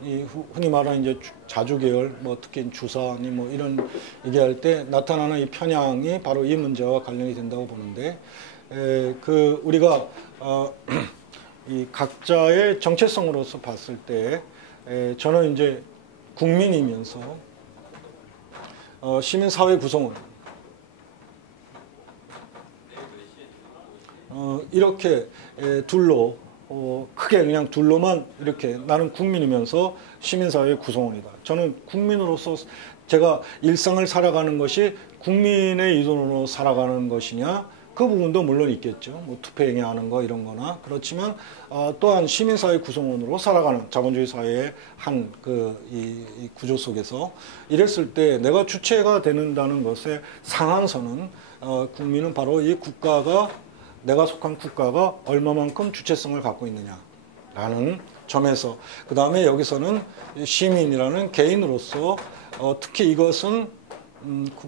흔히 말하는 이제 자주 계열 뭐 특히 주사니 뭐 이런 얘기할 때 나타나는 이 편향이 바로 이 문제와 관련이 된다고 보는데 그 우리가 이 각자의 정체성으로서 봤을 때 저는 이제 국민이면서 시민사회 구성원 이렇게 둘로 크게 그냥 둘로만 이렇게 나는 국민이면서 시민사회의 구성원이다. 저는 국민으로서 제가 일상을 살아가는 것이 국민의 의존으로 살아가는 것이냐 그 부분도 물론 있겠죠. 뭐 투표행위하는 거 이런 거나 그렇지만 또한 시민사회 구성원으로 살아가는 자본주의 사회의 한 이 구조 속에서 이랬을 때 내가 주체가 되는다는 것의 상한선은 국민은 바로 이 국가가 내가 속한 국가가 얼마만큼 주체성을 갖고 있느냐라는 점에서 그 다음에 여기서는 시민이라는 개인으로서 특히 이것은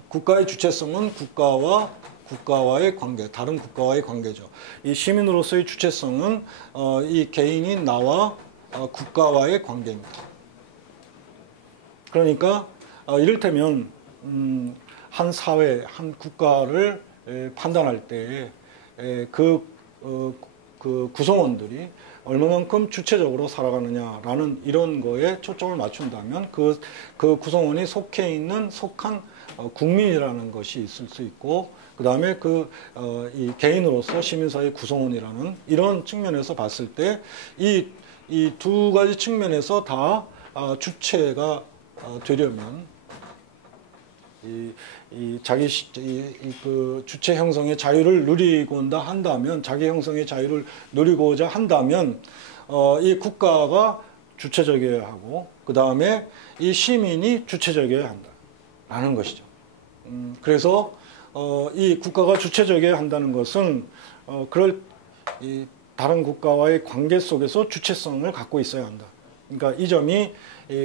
국가의 주체성은 국가와의 관계, 다른 국가와의 관계죠. 이 시민으로서의 주체성은 이 개인인 나와 국가와의 관계입니다. 그러니까 이를테면 한 사회, 한 국가를 판단할 때 그 구성원들이 얼마만큼 주체적으로 살아가느냐라는 이런 거에 초점을 맞춘다면 그 구성원이 속한 국민이라는 것이 있을 수 있고 그 다음에 이 개인으로서 시민사회 구성원이라는 이런 측면에서 봤을 때 이 두 가지 측면에서 다 주체가 되려면 그 주체 형성의 자유를 누리고자 한다면 자기 형성의 자유를 누리고자 한다면 이 국가가 주체적이어야 하고 그 다음에 이 시민이 주체적이어야 한다라는 것이죠. 그래서 이 국가가 주체적이어야 한다는 것은 이 다른 국가와의 관계 속에서 주체성을 갖고 있어야 한다. 그러니까 이 점이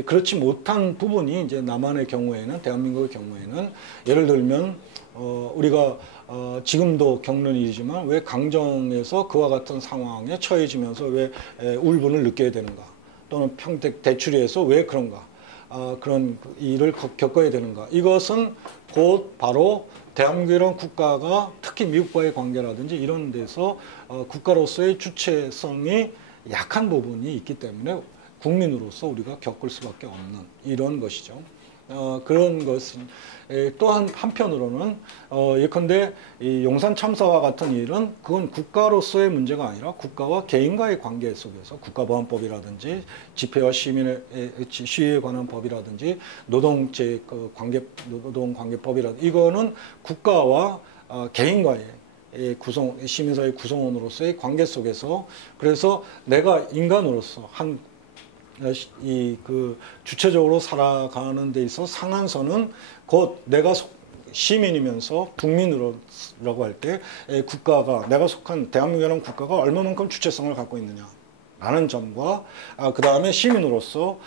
그렇지 못한 부분이 이제 남한의 경우에는 대한민국의 경우에는 예를 들면 우리가 지금도 겪는 일이지만 왜 강정에서 그와 같은 상황에 처해지면서 왜 울분을 느껴야 되는가 또는 평택 대추리에서 왜 그런가 그런 일을 겪어야 되는가? 이것은 곧 바로 대한민국이라는 국가가 특히 미국과의 관계라든지 이런 데서 국가로서의 주체성이 약한 부분이 있기 때문에 국민으로서 우리가 겪을 수밖에 없는 이런 것이죠. 그런 것은 또한 한편으로는 예컨대 이 용산 참사와 같은 일은 그건 국가로서의 문제가 아니라 국가와 개인과의 관계 속에서 국가보안법이라든지 집회와 시위에 관한 법이라든지 노동관계법이라든지 이거는 국가와 개인과의 시민사회 구성원으로서의 관계 속에서 그래서 내가 인간으로서 그 주체적으로 살아가는 데 있어 상한선은 곧 내가 시민이면서 국민으로라고 할 때 국가가 내가 속한 대한민국이라는 국가가 얼마만큼 주체성을 갖고 있느냐라는 점과 그 다음에 시민으로서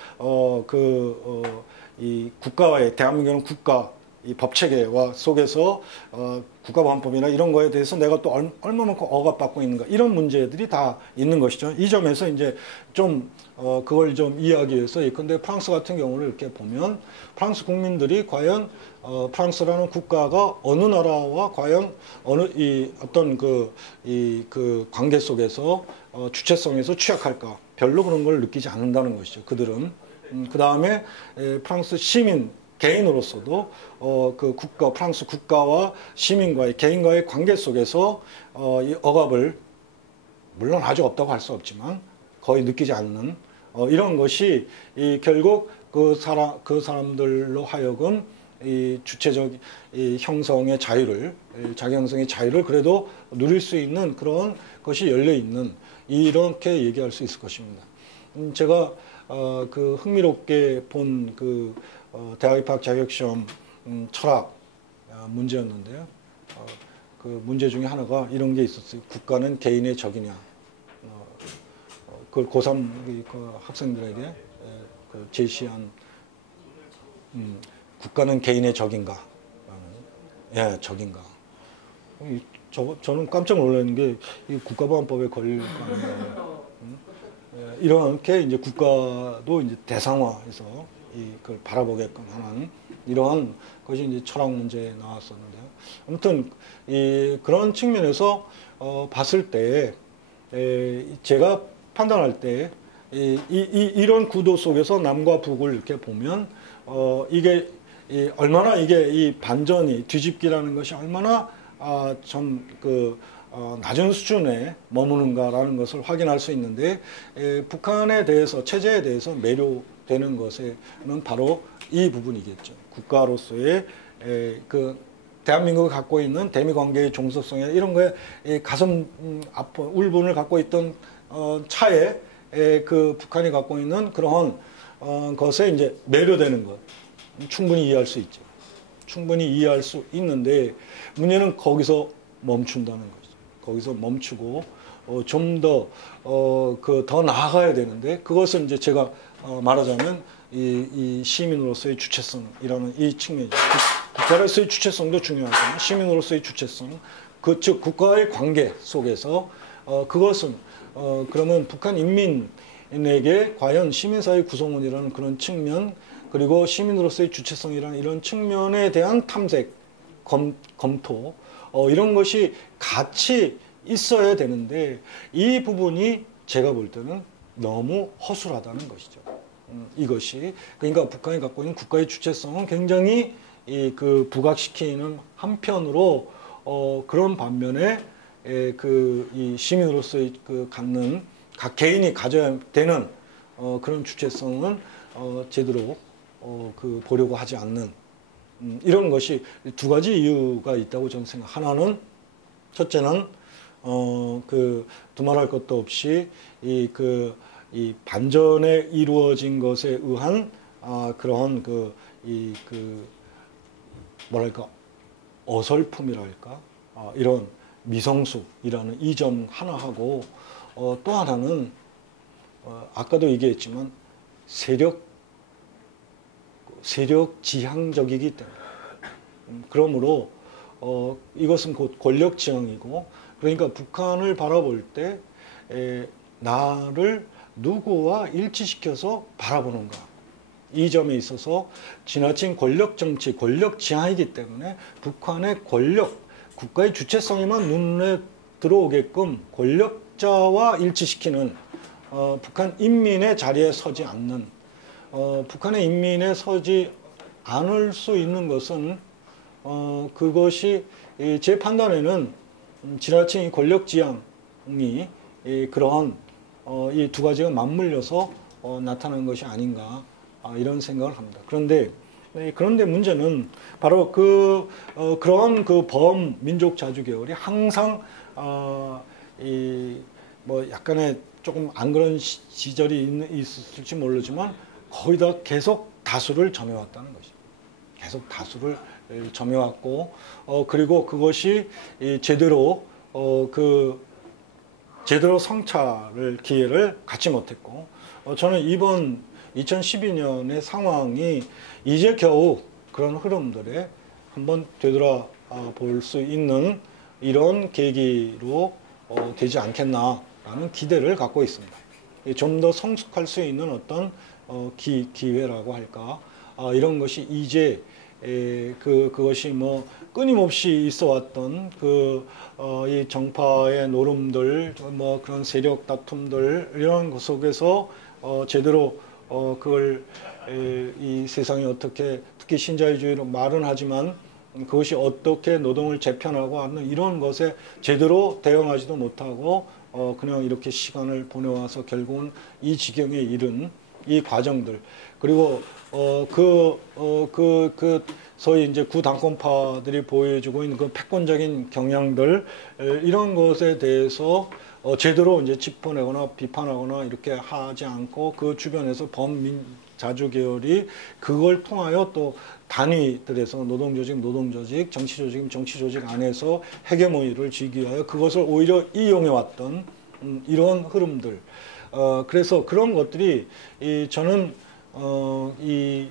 이 국가와의 대한민국이라는 국가 이 법체계와 속에서 국가보안법이나 이런 거에 대해서 내가 또 얼마만큼 억압받고 있는가 이런 문제들이 다 있는 것이죠. 이 점에서 이제 좀 그걸 좀 이해하기 위해서 예컨대 프랑스 같은 경우를 이렇게 보면 프랑스 국민들이 과연 프랑스라는 국가가 어느 나라와 과연 어떤 그 관계 속에서 주체성에서 취약할까 별로 그런 걸 느끼지 않는다는 것이죠. 그들은 그 다음에 프랑스 시민 개인으로서도 프랑스 국가와 시민과의 개인과의 관계 속에서 이 억압을 물론 아주 없다고 할 수 없지만 거의 느끼지 않는 이런 것이 결국 그 사람들로 하여금 이 주체적 이 형성의 자유를 자기 형성의 자유를 그래도 누릴 수 있는 그런 것이 열려 있는 이렇게 얘기할 수 있을 것입니다. 제가 그 흥미롭게 본 대학 입학 자격시험 철학 문제였는데요. 그 문제 중에 하나가 이런 게 있었어요. 국가는 개인의 적이냐. 그걸 고3 그 학생들에게 제시한 국가는 개인의 적인가? 예, 적인가? 저는 깜짝 놀라는 게 이 국가보안법에 걸릴 거 아니에요. 이렇게 이제 국가도 이제 대상화해서 그걸 바라보게끔 하는 이러한 것이 이제 철학 문제에 나왔었는데요. 아무튼 그런 측면에서 봤을 때 제가 판단할 때 이런 구도 속에서 남과 북을 이렇게 보면 이게 얼마나 이게 이 반전이 뒤집기라는 것이 얼마나 낮은 수준에 머무는가라는 것을 확인할 수 있는데 북한에 대해서 체제에 대해서 매료되는 것에는 바로 이 부분이겠죠. 국가로서의 대한민국이 갖고 있는 대미 관계의 종속성이나 이런 거에 가슴 아픈 울분을 갖고 있던 차에 북한이 갖고 있는 그러한 것에 이제 매료되는 것 충분히 이해할 수 있죠. 충분히 이해할 수 있는데 문제는 거기서 멈춘다는 거죠. 거기서 멈추고 좀 더 나아가야 되는데 그것은 이제 제가 말하자면 이 시민으로서의 주체성이라는 이 측면이죠. 국가로서의 주체성도 중요하지만 시민으로서의 주체성, 즉 국가의 관계 속에서 그것은 그러면 북한 인민에게 과연 시민사회 구성원이라는 그런 측면 그리고 시민으로서의 주체성이라는 이런 측면에 대한 탐색, 검토 이런 것이 같이 있어야 되는데 이 부분이 제가 볼 때는 너무 허술하다는 것이죠. 이것이 그러니까 북한이 갖고 있는 국가의 주체성은 굉장히 부각시키는 한편으로 그런 반면에 이 시민으로서의 갖는 각 개인이 가져야 되는 그런 주체성은 제대로 보려고 하지 않는 이런 것이 두 가지 이유가 있다고 저는 생각. 하나는 첫째는 두말할 것도 없이 이 반전에 이루어진 것에 의한 그러한 뭐랄까 어설픔이랄까 이런 미성숙이라는 이 점 하나하고 또 하나는 아까도 얘기했지만 세력 지향적이기 때문에 그러므로 이것은 곧 권력 지향이고 그러니까 북한을 바라볼 때 나를 누구와 일치시켜서 바라보는가 이 점에 있어서 지나친 권력 정치, 권력 지향이기 때문에 북한의 권력, 국가의 주체성에만 눈에 들어오게끔 권력자와 일치시키는 북한 인민의 자리에 서지 않는 북한의 인민에 서지 않을 수 있는 것은 그것이 제 판단에는 지나친 권력 지향이 그러한 이 두 가지가 맞물려서 나타난 것이 아닌가 이런 생각을 합니다. 그런데 문제는 바로 그런 그 범민족 자주 계열이 항상 뭐 약간의 조금 안 그런 시절이 있을지 모르지만 거의 다 계속 다수를 점해왔다는 것이죠. 계속 다수를 점해왔고 그리고 그것이 제대로 제대로 성찰을 기회를 갖지 못했고 저는 이번 2012년의 상황이 이제 겨우 그런 흐름들에 한번 되돌아볼 수 있는 이런 계기로 되지 않겠나라는 기대를 갖고 있습니다. 좀 더 성숙할 수 있는 어떤 기회라고 할까 이런 것이 이제 그것이 뭐 끊임없이 있어왔던 이 정파의 노름들 뭐 그런 세력 다툼들 이런 것 속에서 제대로 그걸 이 세상이 어떻게 특히 신자유주의로 말은 하지만 그것이 어떻게 노동을 재편하고 하는 이런 것에 제대로 대응하지도 못하고 그냥 이렇게 시간을 보내와서 결국은 이 지경에 이른 이 과정들 그리고 소위 이제 구당권파들이 보여주고 있는 그 패권적인 경향들 이런 것에 대해서 제대로 이제 짚어내거나 비판하거나 이렇게 하지 않고 그 주변에서 범민자주 계열이 그걸 통하여 또 단위들에서 노동조직, 정치조직 안에서 헤게모니를 쥐기 위하여 그것을 오히려 이용해 왔던 이런 흐름들. 그래서 그런 것들이 저는 이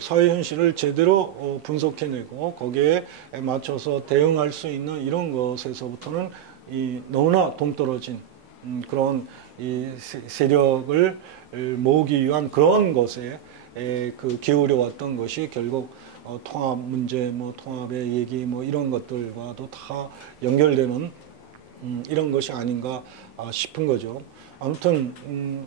사회 현실을 제대로 분석해내고 거기에 맞춰서 대응할 수 있는 이런 것에서부터는 너무나 동떨어진 그런 이 세력을 모으기 위한 그런 것에 기울여 왔던 것이 결국 통합 문제, 뭐 통합의 얘기, 뭐 이런 것들과도 다 연결되는 이런 것이 아닌가 싶은 거죠. 아무튼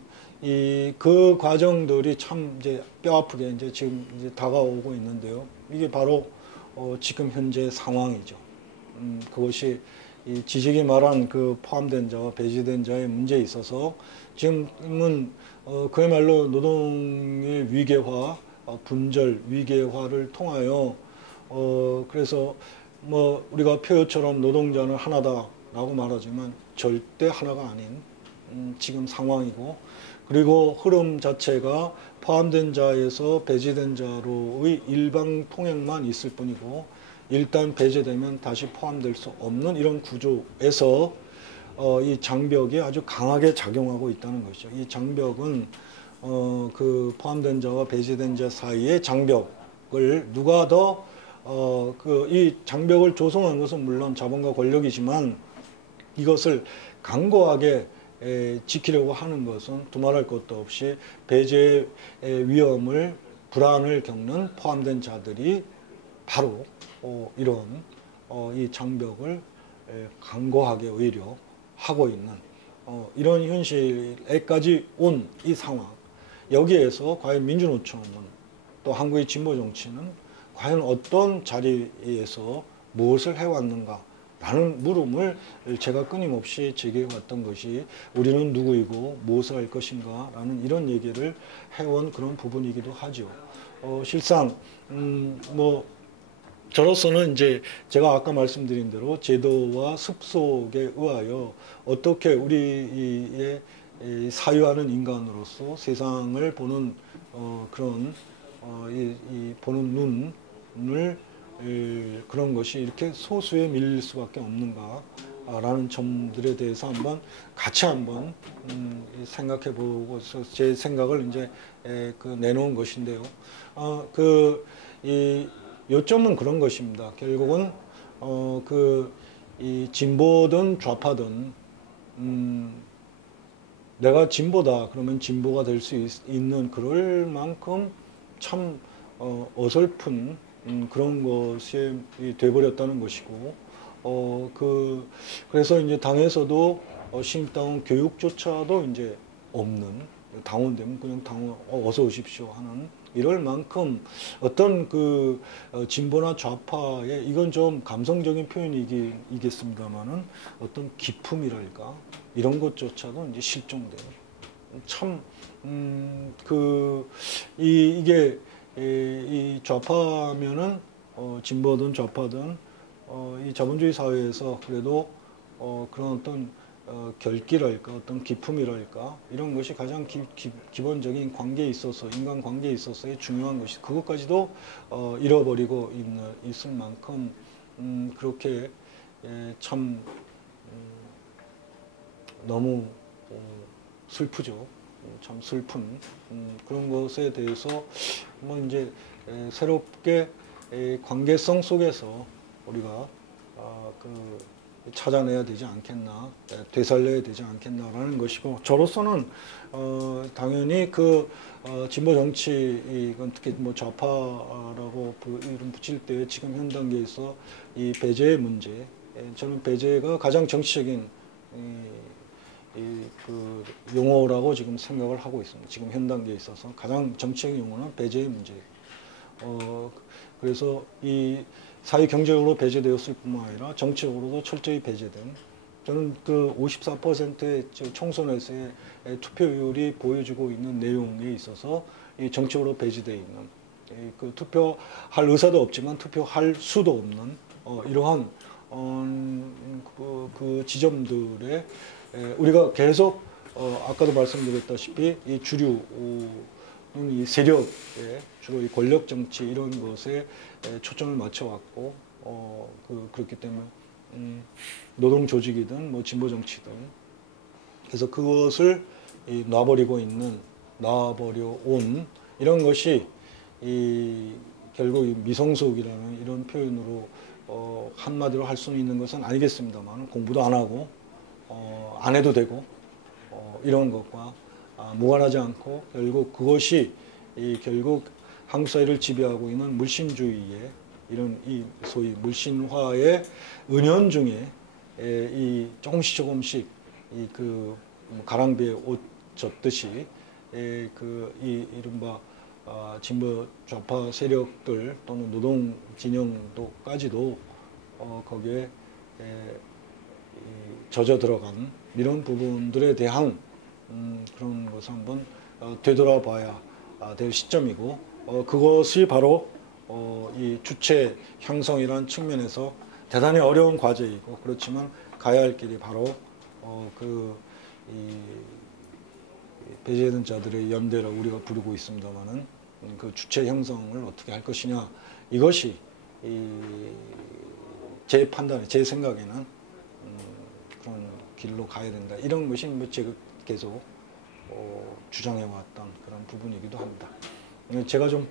그 과정들이 참 이제 뼈아프게 이제 지금 이제 다가오고 있는데요. 이게 바로 지금 현재 상황이죠. 그것이 이 지식이 말한 그 포함된 자와 배제된 자의 문제에 있어서 지금은 그야말로 노동의 위계화, 분절 위계화를 통하여 그래서 뭐 우리가 표현처럼 노동자는 하나다라고 말하지만 절대 하나가 아닌 지금 상황이고 그리고 흐름 자체가 포함된 자에서 배제된 자로의 일방 통행만 있을 뿐이고 일단 배제되면 다시 포함될 수 없는 이런 구조에서 이 장벽이 아주 강하게 작용하고 있다는 것이죠. 이 장벽은 그 포함된 자와 배제된 자 사이의 장벽을 누가 더 이 장벽을 조성한 것은 물론 자본과 권력이지만 이것을 강고하게 지키려고 하는 것은 두말할 것도 없이 배제의 위험을 불안을 겪는 포함된 자들이 바로 이런 이 장벽을 강고하게 오히려 하고 있는 이런 현실에까지 온 이 상황 여기에서 과연 민주노총은 또 한국의 진보 정치는 과연 어떤 자리에서 무엇을 해왔는가 라는 물음을 제가 끊임없이 제기해왔던 것이 우리는 누구이고 무엇을 할 것인가 라는 이런 얘기를 해온 그런 부분이기도 하죠. 실상 뭐 저로서는 이제 제가 아까 말씀드린 대로 제도와 습속에 의하여 어떻게 우리의 사유하는 인간으로서 세상을 보는 그런 보는 눈을 그런 것이 이렇게 소수에 밀릴 수밖에 없는가라는 점들에 대해서 같이 한번 생각해보고 제 생각을 이제 내놓은 것인데요. 요점은 그런 것입니다. 결국은 이 진보든 좌파든 내가 진보다 그러면 진보가 될 수 있는 그럴 만큼 참 어설픈 그런 것이 돼버렸다는 것이고 그래서 이제 당에서도 신입당원 교육조차도 이제 없는 당원 되면 그냥 당원 어서 오십시오 하는 이럴 만큼 어떤 진보나 좌파의 이건 좀 감성적인 표현이겠습니다만은 어떤 기품이랄까 이런 것조차도 이제 실종돼요. 참 이게 이 좌파면은 진보든 좌파든 이 자본주의 사회에서 그래도 그런 어떤 결기랄까 어떤 기품이랄까 이런 것이 가장 기본적인 관계에 있어서 인간 관계에 있어서의 중요한 것이 그것까지도 잃어버리고 있을 만큼 그렇게 참 너무 슬프죠. 참 슬픈 그런 것에 대해서 뭐 이제 새롭게 관계성 속에서 우리가 찾아내야 되지 않겠나, 되살려야 되지 않겠나라는 것이고, 저로서는 당연히 진보 정치, 이건 특히 뭐 좌파라고 이름 붙일 때 지금 현 단계에서 이 배제의 문제, 저는 배제가 가장 정치적인 그 용어라고 지금 생각을 하고 있습니다. 지금 현 단계에 있어서 가장 정치적인 용어는 배제의 문제예요. 그래서 이 사회 경제적으로 배제되었을 뿐만 아니라 정치적으로도 철저히 배제된 저는 54%의 총선에서의 투표율이 보여주고 있는 내용에 있어서 이 정치적으로 배제되어 있는 투표할 의사도 없지만 투표할 수도 없는 이러한 그 지점들에 우리가 계속 아까도 말씀드렸다시피 이 주류 이 세력에 주로 이 권력 정치 이런 것에 초점을 맞춰왔고 그렇기 때문에 노동 조직이든 뭐 진보 정치든 그래서 그것을 놔버려 온 이런 것이 결국 미성숙이라는 이런 표현으로 한마디로 할 수 있는 것은 아니겠습니다만 공부도 안 하고 안 해도 되고 이런 것과 무관하지 않고 결국 그것이 결국 한국 사회를 지배하고 있는 물신주의의 이런 이 소위 물신화의 은연중에 조금씩 가랑비에 옷 젖듯이 이른바 진보 좌파 세력들 또는 노동 진영도까지도 거기에 젖어 들어간 이런 부분들에 대한 그런 것을 한번 되돌아봐야 될 시점이고 그것이 바로 이 주체 형성이라는 측면에서 대단히 어려운 과제이고 그렇지만 가야 할 길이 바로 이 배제된 자들의 연대를 우리가 부르고 있습니다만은 그 주체 형성을 어떻게 할 것이냐 이것이 제 판단에 제 생각에는 그런 길로 가야 된다 이런 것이 뭐 제가 계속 주장해왔던 그런 부분이기도 합니다. 제가 좀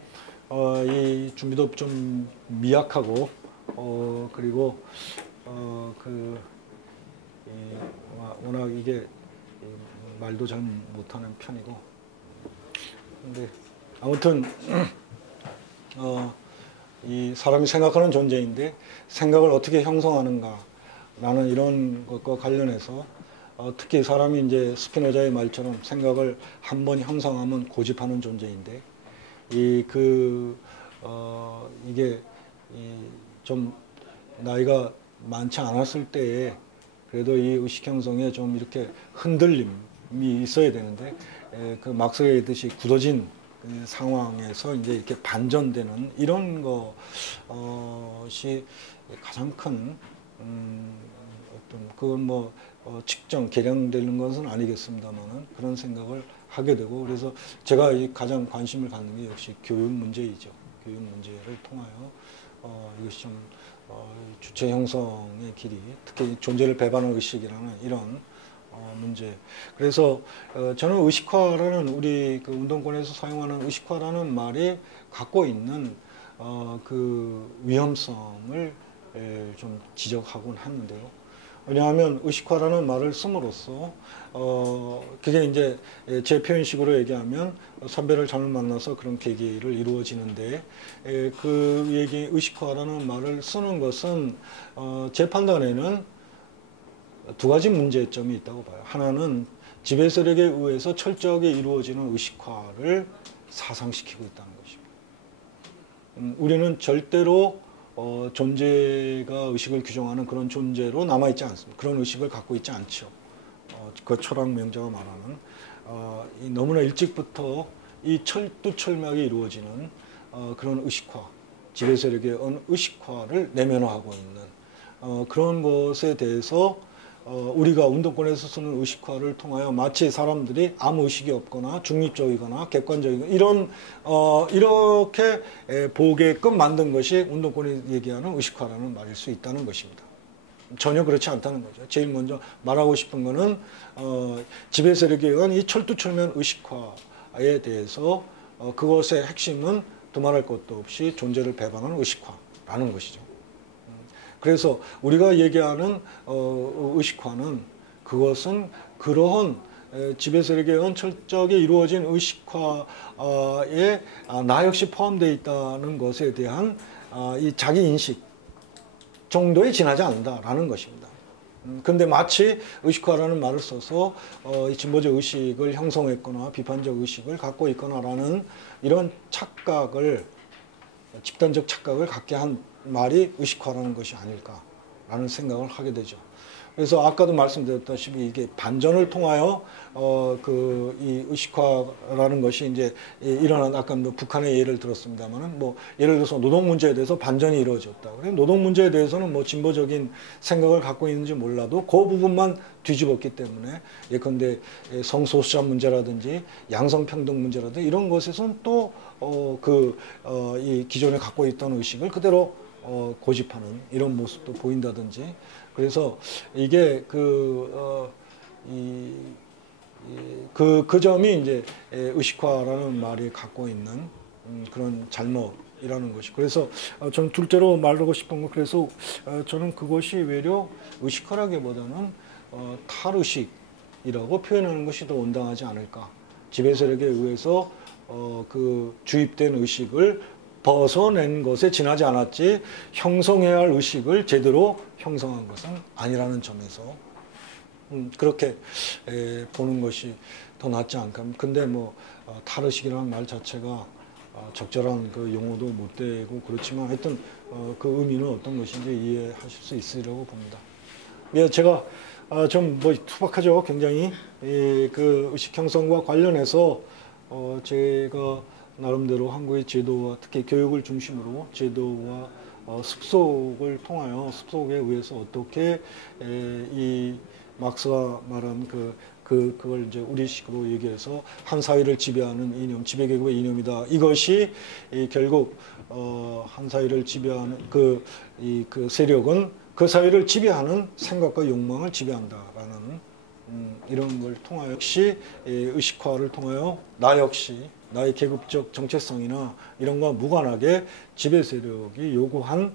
이 준비도 좀 미약하고 그리고 워낙 이게 말도 잘 못하는 편이고 근데 아무튼 이 사람이 생각하는 존재인데 생각을 어떻게 형성하는가 라는 이런 것과 관련해서 특히 사람이 이제 스피노자의 말처럼 생각을 한 번 형성하면 고집하는 존재인데 이게 좀 나이가 많지 않았을 때에 그래도 이 의식 형성에 좀 이렇게 흔들림이 있어야 되는데 막스가 얘기했듯이 굳어진 상황에서 이제 이렇게 반전되는 이런 것이 가장 큰 어떤 그건 뭐 측정 계량되는 것은 아니겠습니다만은 그런 생각을 하게 되고 그래서 제가 가장 관심을 갖는 게 역시 교육 문제이죠. 교육 문제를 통하여 이것이 좀 주체 형성의 길이 특히 존재를 배반하는 의식이라는 이런 문제. 그래서 저는 의식화라는 우리 운동권에서 사용하는 의식화라는 말이 갖고 있는 그 위험성을 좀 지적하곤 하는데요. 왜냐하면 의식화라는 말을 씀으로써 그게 이제 제 표현식으로 얘기하면 선배를 잘못 만나서 그런 계기를 이루어지는데 그 얘기 의식화라는 말을 쓰는 것은 제 판단에는 두 가지 문제점이 있다고 봐요. 하나는 지배 세력에 의해서 철저하게 이루어지는 의식화를 사상시키고 있다는 것입니다. 우리는 절대로 존재가 의식을 규정하는 그런 존재로 남아있지 않습니다. 그런 의식을 갖고 있지 않죠. 그 철학 명자가 말하는 너무나 일찍부터 이 철두철미하게 이루어지는 그런 의식화, 지배 세력의 의식화를 내면화하고 있는 그런 것에 대해서 우리가 운동권에서 쓰는 의식화를 통하여 마치 사람들이 아무 의식이 없거나 중립적이거나 객관적이거나 이렇게 보게끔 만든 것이 운동권이 얘기하는 의식화라는 말일 수 있다는 것입니다. 전혀 그렇지 않다는 거죠. 제일 먼저 말하고 싶은 거는 지배 세력에 의한 이 철두철미한 의식화에 대해서 그것의 핵심은 두말할 것도 없이 존재를 배반하는 의식화라는 것이죠. 그래서 우리가 얘기하는 의식화는 그것은 그러한 지배 세력에 의한 철저하게 이루어진 의식화에 나 역시 포함되어 있다는 것에 대한 이 자기 인식 정도에 지나지 않는다라는 것입니다. 근데 마치 의식화라는 말을 써서 이 진보적 의식을 형성했거나 비판적 의식을 갖고 있거나라는 이런 착각을 집단적 착각을 갖게 한 말이 의식화라는 것이 아닐까라는 생각을 하게 되죠. 그래서 아까도 말씀드렸다시피 이게 반전을 통하여 이 의식화라는 것이 이제 일어난 아까 뭐 북한의 예를 들었습니다만은 뭐 예를 들어서 노동 문제에 대해서 반전이 이루어졌다. 그래 노동 문제에 대해서는 뭐 진보적인 생각을 갖고 있는지 몰라도 그 부분만 뒤집었기 때문에 예컨대 성소수자 문제라든지 양성평등 문제라든지 이런 것에서는 또 이 기존에 갖고 있던 의식을 그대로 고집하는 이런 모습도 보인다든지 그래서 이게 그 점이 이제 의식화라는 말이 갖고 있는 그런 잘못이라는 것이. 그래서 저는 둘째로 말하고 싶은 거 그래서 저는 그것이 외려 의식화라기보다는 탈의식이라고 표현하는 것이 더 온당하지 않을까. 지배 세력에 의해서 그 주입된 의식을 벗어낸 것에 지나지 않았지 형성해야 할 의식을 제대로 형성한 것은 아니라는 점에서 그렇게 보는 것이 더 낫지 않을까. 근데 뭐 탈의식이라는 말 자체가 적절한 그 용어도 못 되고 그렇지만 하여튼 그 의미는 어떤 것인지 이해하실 수 있으리라고 봅니다. 예, 제가 좀 뭐 투박하죠. 굉장히 그 의식 형성과 관련해서 제가 나름대로 한국의 제도와 특히 교육을 중심으로 제도와 습속을 통하여 습속에 의해서 어떻게 이 막스가 말한 그걸 이제 우리식으로 얘기해서 한 사회를 지배하는 이념, 지배계급의 이념이다. 이것이 결국 한 사회를 지배하는 그 세력은 그 사회를 지배하는 생각과 욕망을 지배한다라는 이런 걸 통하여 역시 의식화를 통하여 나 역시 나의 계급적 정체성이나 이런 것과 무관하게 지배 세력이 요구한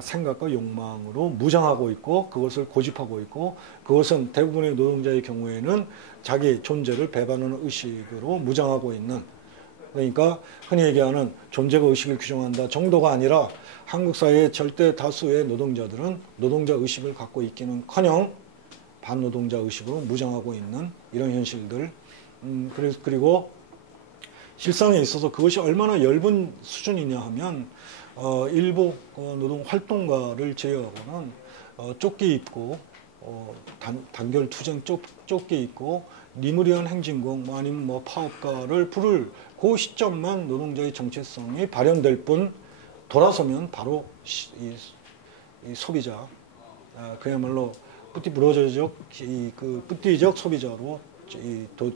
생각과 욕망으로 무장하고 있고 그것을 고집하고 있고 그것은 대부분의 노동자의 경우에는 자기 존재를 배반하는 의식으로 무장하고 있는 그러니까 흔히 얘기하는 존재가 의식을 규정한다 정도가 아니라 한국 사회의 절대 다수의 노동자들은 노동자 의식을 갖고 있기는커녕 반노동자 의식으로 무장하고 있는 이런 현실들 그리고 실상에 있어서 그것이 얼마나 엷은 수준이냐 하면 일부 노동 활동가를 제외하고는 조끼 입고 단결 투쟁 조끼 입고 리무리안 행진공 아니면 뭐 파업가를 부를 그 시점만 노동자의 정체성이 발현될 뿐 돌아서면 바로 이 소비자 그야말로 뿌띠적 소비자로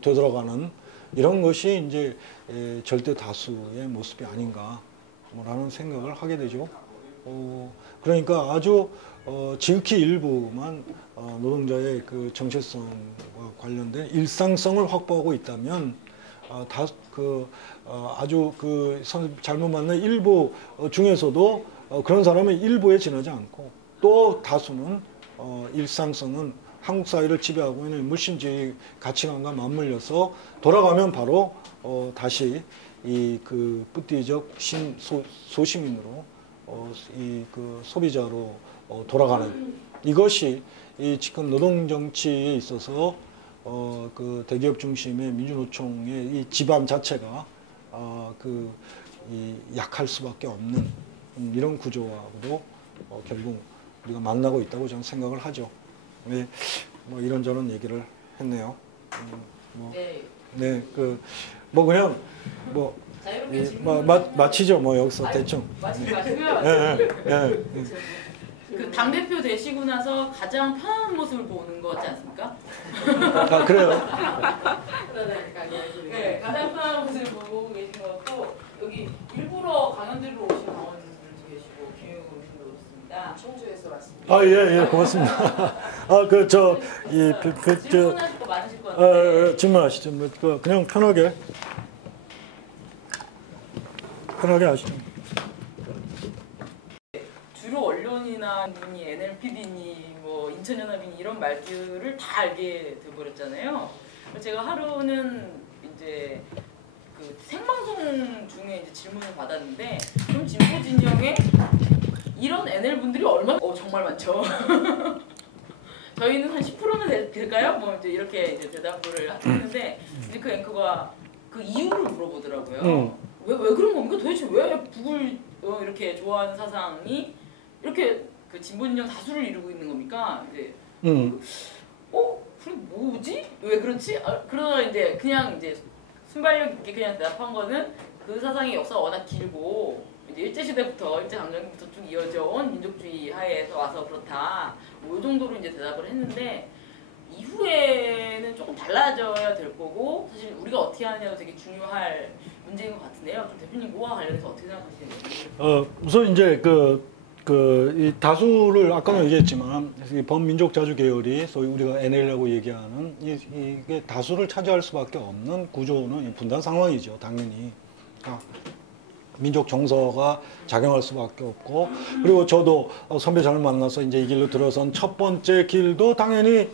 되돌아가는 이런 것이 이제 절대 다수의 모습이 아닌가라는 생각을 하게 되죠. 그러니까 아주 지극히 일부만 노동자의 그 정체성과 관련된 일상성을 확보하고 있다면 아주 잘못 만난 일부 중에서도 그런 사람은 일부에 지나지 않고 또 다수는 일상성은 한국 사회를 지배하고 있는 물신주의 가치관과 맞물려서 돌아가면 바로 다시 이 그 뿌띠적 소시민으로 이 그 소비자로 돌아가는 이것이 이 지금 노동 정치에 있어서 그 대기업 중심의 민주노총의 이 지반 자체가 그 이 약할 수밖에 없는 이런 구조하고도 결국 우리가 만나고 있다고 저는 생각을 하죠. 네, 뭐 이런저런 얘기를 했네요. 뭐, 네, 그 뭐 그냥 뭐 자유롭게 마치죠. 뭐 여기서 대충. 마시고요. 그 당대표 되시고 나서 가장 편안한 모습을 보는 것 같지 않습니까? 아 그래요? 네, 가장 편안한 모습을 보고 계신 것 같고 여기 일부러 강연들로 오신 강원분들도 계시고 김용훈 분도 오셨습니다. 충주에서 왔습니다. 아 예 고맙습니다. 아 그 저 이 질문하실 거 많으실 것 같아요. 질문하시죠. 뭐 그냥 편하게 하시죠. 주로 언론이나 NLPD니 뭐 인천연합이니 이런 말들을 다 알게 돼버렸잖아요. 그래서 제가 하루는 이제 그 생방송 중에 이제 질문을 받았는데 그럼 진보 진영에 이런 NL 분들이 얼마나 정말 많죠. 저희는 한 10%는 될까요? 뭐 이제 이렇게 이제 대답을 했는데 이제 그 앵커가 그 이유를 물어보더라고요. 왜 그런 겁니까? 도대체 왜 북을 이렇게 좋아하는 사상이 이렇게 그 진보 진영 다수를 이루고 있는 겁니까? 이제 그럼 뭐지? 왜 그렇지? 그러다가 이제 그냥 이제 순발력 있게 그냥 대답한 거는 그 사상의 역사가 워낙 길고 이제 일제시대부터 일제강점기부터 쭉 이어져 온 민족주의 하에서 와서 그렇다. 뭐 이 정도로 이제 대답을 했는데 이후에는 조금 달라져야 될 거고 사실 우리가 어떻게 하느냐도 되게 중요할 문제인 것 같은데요. 좀 대표님 그거와 관련해서 어떻게 생각하시는지. 우선 이제 이 다수를 아까도 얘기했지만 이 범민족 자주 계열이 소위 우리가 NL이라고 얘기하는 이게 다수를 차지할 수밖에 없는 구조는 분단 상황이죠. 당연히. 민족 정서가 작용할 수밖에 없고 그리고 저도 선배 잘 만나서 이제 이 길로 들어선 첫 번째 길도 당연히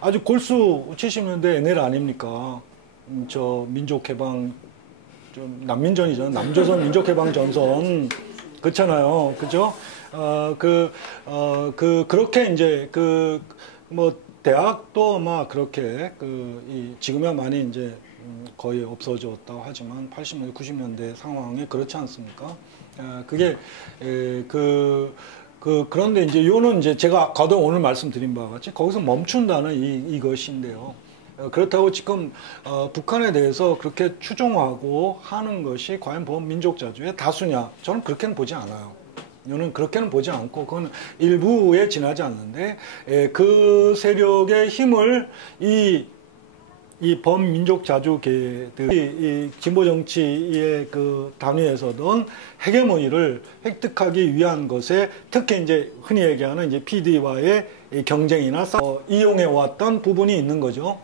아주 골수 70년대 NL 아닙니까? 저 민족해방 좀 난민전이죠. 남조선 민족해방 전선 그렇잖아요. 그죠? 그렇게 이제 뭐 대학도 아마 그렇게 지금야 많이 이제 거의 없어졌다고 하지만 80년대, 90년대 상황이 그렇지 않습니까? 그게 그런데 이제 요는 이제 제가 거듭 오늘 말씀드린 바와 같이 거기서 멈춘다는 이것인데요. 그렇다고 지금 북한에 대해서 그렇게 추종하고 하는 것이 과연 범민족자주의 다수냐? 저는 그렇게는 보지 않아요. 저는 그렇게는 보지 않고 그건 일부에 지나지 않는데 그 세력의 힘을 이 범민족 자주계들이 이 진보 정치의 그 단위에서든 헤게모니를 획득하기 위한 것에 특히 이제 흔히 얘기하는 이제 PD와의 경쟁이나 이용해 왔던 부분이 있는 거죠.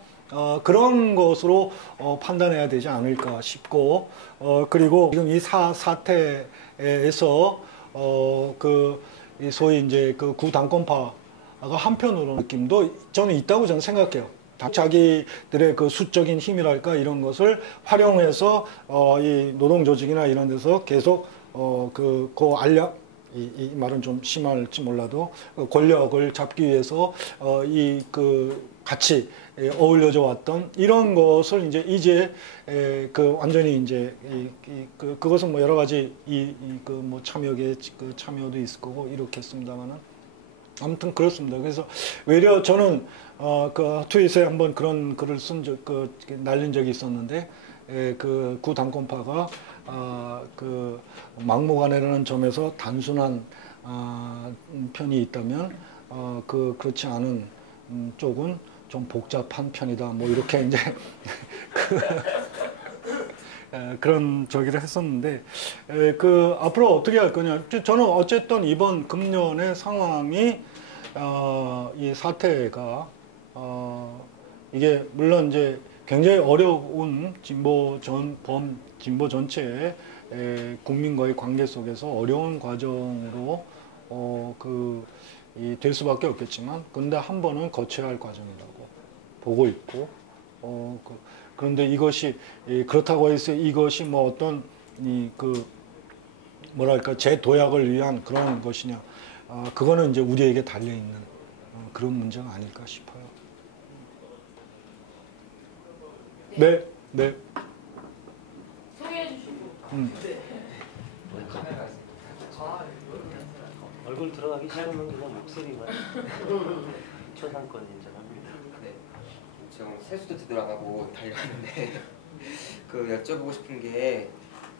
그런 것으로 판단해야 되지 않을까 싶고 그리고 지금 이 사태에서 이 소위 이제 그 구당권파가 한편으로 느낌도 저는 있다고 저는 생각해요. 자기들의 그 수적인 힘이랄까 이런 것을 활용해서 이 노동조직이나 이런 데서 계속 이 말은 좀 심할지 몰라도 권력을 잡기 위해서 같이 어울려져 왔던 이런 것을 이제 완전히 이제 그것은 뭐 여러 가지 뭐 참여도 있을 거고 이렇게 했습니다만은 아무튼 그렇습니다. 그래서 외려 저는 트윗에 한번 그런 글을 날린 적이 있었는데 그 구당권파가 막무가내라는 점에서 단순한 편이 있다면 그렇지 않은 쪽은 좀 복잡한 편이다. 뭐 이렇게 이제 그런 저기를 했었는데 앞으로 어떻게 할 거냐. 저는 어쨌든 이번 금년의 상황이 이 사태가 이게 물론 이제 굉장히 어려운 진보 전체의 국민과의 관계 속에서 어려운 과정으로 될 수밖에 없겠지만, 근데 한 번은 거쳐야 할 과정이라고 보고 있고, 그런데 이것이 그렇다고 해서 이것이 뭐 어떤 뭐랄까 재도약을 위한 그런 것이냐, 그거는 이제 우리에게 달려 있는 그런 문제가 아닐까 싶어요. 네, 네. 소개해 주시고. 네. 얼굴 들어가기 싫으면 그냥 목소리만 초상권 인정합니다. 네, 지금 세수도 제대로 안 하고 달려왔는데 그 여쭤보고 싶은 게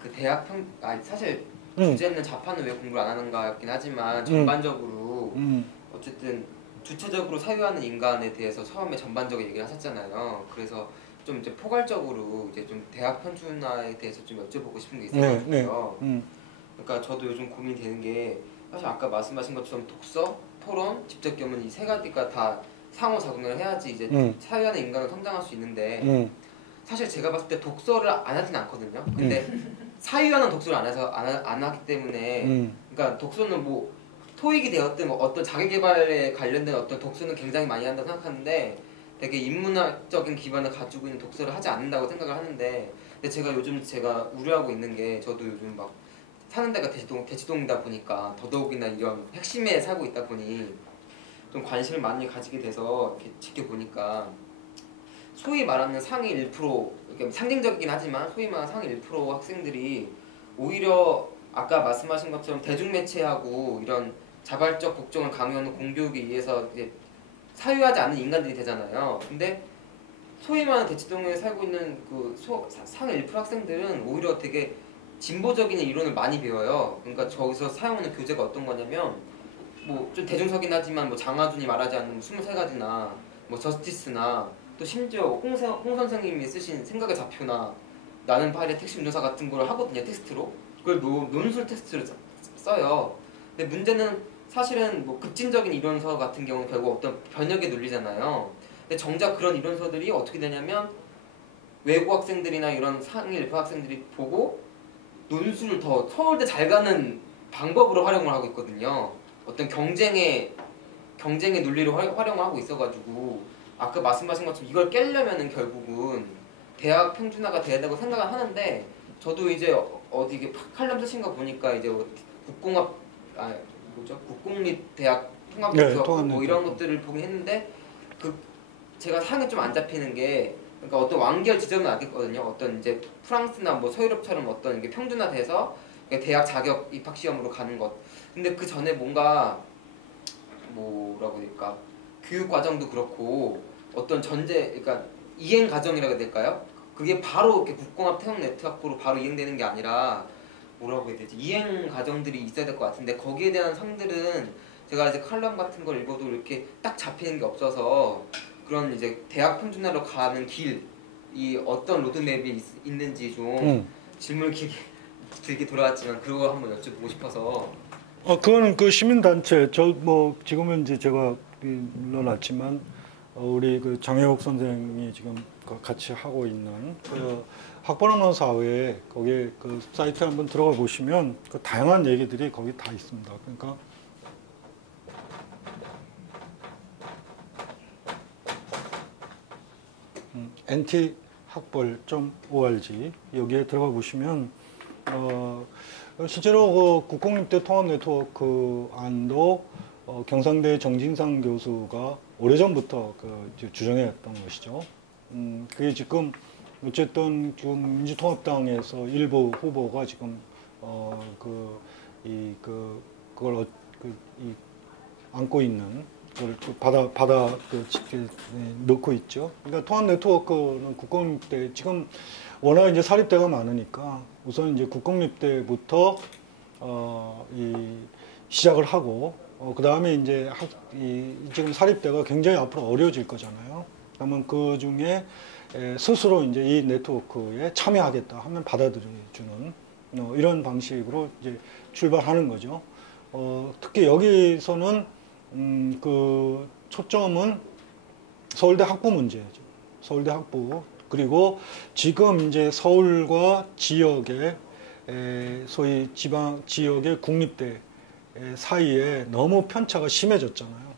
그 대학 사실 주제는 자판은 왜 공부를 안 하는가였긴 하지만 전반적으로 어쨌든 주체적으로 사유하는 인간에 대해서 처음에 전반적인 얘기를 하셨잖아요. 그래서 좀 이제 포괄적으로 이제 좀 대학 편준화에 대해서 좀 여쭤보고 싶은 게 있어요. 그러니까 저도 요즘 고민되는 게 사실 아까 말씀하신 것처럼 독서, 토론, 직접 경험 이 세 가지가 다 상호작용을 해야지 이제 사유하는 인간은 성장할 수 있는데 사실 제가 봤을 때 독서를 안 하진 않거든요. 근데 사유하는 독서를 안 하기 때문에 그러니까 독서는 뭐 토익이 되었든 뭐 어떤 자기계발에 관련된 어떤 독서는 굉장히 많이 한다고 생각하는데 되게 인문학적인 기반을 가지고 있는 독서를 하지 않는다고 생각을 하는데 근데 제가 요즘 우려하고 있는 게 저도 요즘 막 사는 데가 대치동이다 보니까 더더욱이나 이런 핵심에 살고 있다 보니 좀 관심을 많이 가지게 돼서 이렇게 지켜보니까 소위 말하는 상위 1%, 이렇게 상징적이긴 하지만 소위 말하는 상위 1% 학생들이 오히려 아까 말씀하신 것처럼 대중매체하고 이런 자발적 국정을 강요하는 공교육에 의해서 이제 사유하지 않는 인간들이 되잖아요. 근데 소위 말하는 대치동에 살고 있는 그 상위 1% 학생들은 오히려 되게 진보적인 이론을 많이 배워요. 그러니까 저기서 사용하는 교재가 어떤 거냐면 뭐 좀 대중적이긴 하지만 뭐 장하준이 말하지 않는 23가지나 뭐 저스티스나 또 심지어 홍 선생님이 쓰신 생각의 좌표나 나는 파일의 택시 운전사 같은 걸 하거든요. 텍스트로. 그걸 논술 텍스트로 써요. 근데 문제는 사실은 뭐 급진적인 이론서 같은 경우는 결국 어떤 번역의 논리잖아요. 근데 정작 그런 이론서들이 어떻게 되냐면 외국 학생들이나 이런 상위 1% 학생들이 보고 논술을 더 서울대 잘 가는 방법으로 활용을 하고 있거든요. 어떤 경쟁의 논리를 활용을 하고 있어가지고 아까 말씀하신 것처럼 이걸 깨려면은 결국은 대학 평준화가 돼야 되고 생각을 하는데 저도 이제 어디 이게 칼럼 쓰신 거 보니까 이제 국공립대학 통합교수 뭐 이런 것들을 보긴 했는데 제가 상이 좀 안 잡히는 게 그러니까 어떤 완결 지점은 알겠거든요. 어떤 이제 프랑스나 뭐 서유럽처럼 어떤 이게 평준화돼서 대학 자격 입학 시험으로 가는 것. 근데 그 전에 뭔가 뭐라고 해야 될까? 교육 과정도 그렇고 어떤 그러니까 이행 과정이라고 해야 될까요? 그게 바로 이렇게 국공합 태형 네트워크로 바로 이행되는 게 아니라 뭐라고 해야 되지? 이행 과정들이 있어야 될 것 같은데 거기에 대한 상들은 제가 이제 칼럼 같은 걸 읽어도 이렇게 딱 잡히는 게 없어서 그런 이제 대학 평준화로 가는 길이 어떤 로드맵이 있는지 좀 질문을 길게 돌아왔지만 그거 한번 여쭤보고 싶어서. 그거는 그 시민단체 뭐 지금은 이제 제가 눌러놨지만 우리 그 장혜옥 선생이 지금 같이 하고 있는 그 학벌없는 사회 거기에 그 사이트 한번 들어가 보시면 그 다양한 얘기들이 거기 다 있습니다. 그러니까 nt학벌.org 여기에 들어가 보시면 실제로 그 국공립대 통합네트워크 안도 경상대 정진상 교수가 오래전부터 주장해왔던 것이죠. 그게 지금 어쨌든 지금 민주통합당에서 일부 후보가 지금 그걸 안고 있는 그걸 받아 넣고 있죠. 그러니까 통합 네트워크는 국공립대 지금 워낙 이제 사립대가 많으니까 우선 이제 국공립대부터 시작을 하고 그 다음에 이제 지금 사립대가 굉장히 앞으로 어려워질 거잖아요. 그러면 그 중에 스스로 이제 이 네트워크에 참여하겠다 하면 받아들여주는 이런 방식으로 이제 출발하는 거죠. 특히 여기서는 그 초점은 서울대 학부 문제죠. 서울대 학부. 그리고 지금 이제 서울과 지역의 소위 지역의 국립대 사이에 너무 편차가 심해졌잖아요.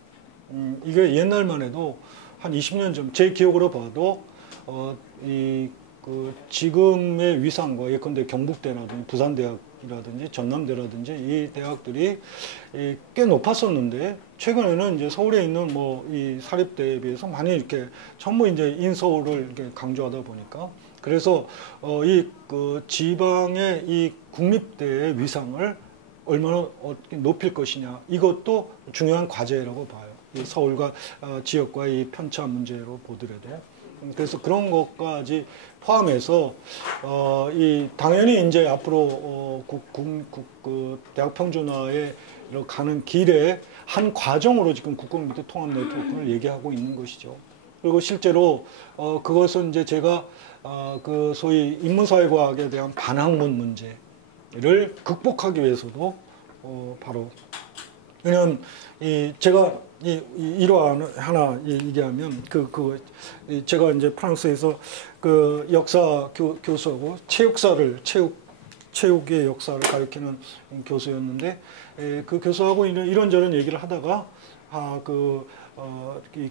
이게 옛날만 해도 한 20년 전 제 기억으로 봐도 지금의 위상과 예컨대 경북대라든지 부산대학이라든지 전남대라든지 이 대학들이 꽤 높았었는데 최근에는 이제 서울에 있는 뭐 이 사립대에 비해서 많이 이렇게 전부 이제 인서울을 이렇게 강조하다 보니까 그래서 지방의 이 국립대의 위상을 얼마나 높일 것이냐 이것도 중요한 과제라고 봐요. 이 서울과 지역과 이 편차 문제로 보더라도 그래서 그런 것까지 포함해서 당연히 이제 앞으로 대학 평준화에 가는 길에 한 과정으로 지금 국공립대 통합 네트워크를 얘기하고 있는 것이죠. 그리고 실제로 그것은 이제 제가 그 소위 인문사회과학에 대한 반학문 문제를 극복하기 위해서도 바로 왜냐하면 제가 일화 하나 얘기하면 제가 이제 프랑스에서 그 역사 교수하고 체육의 역사를 가르치는 교수였는데 그 교수하고 이런저런 얘기를 하다가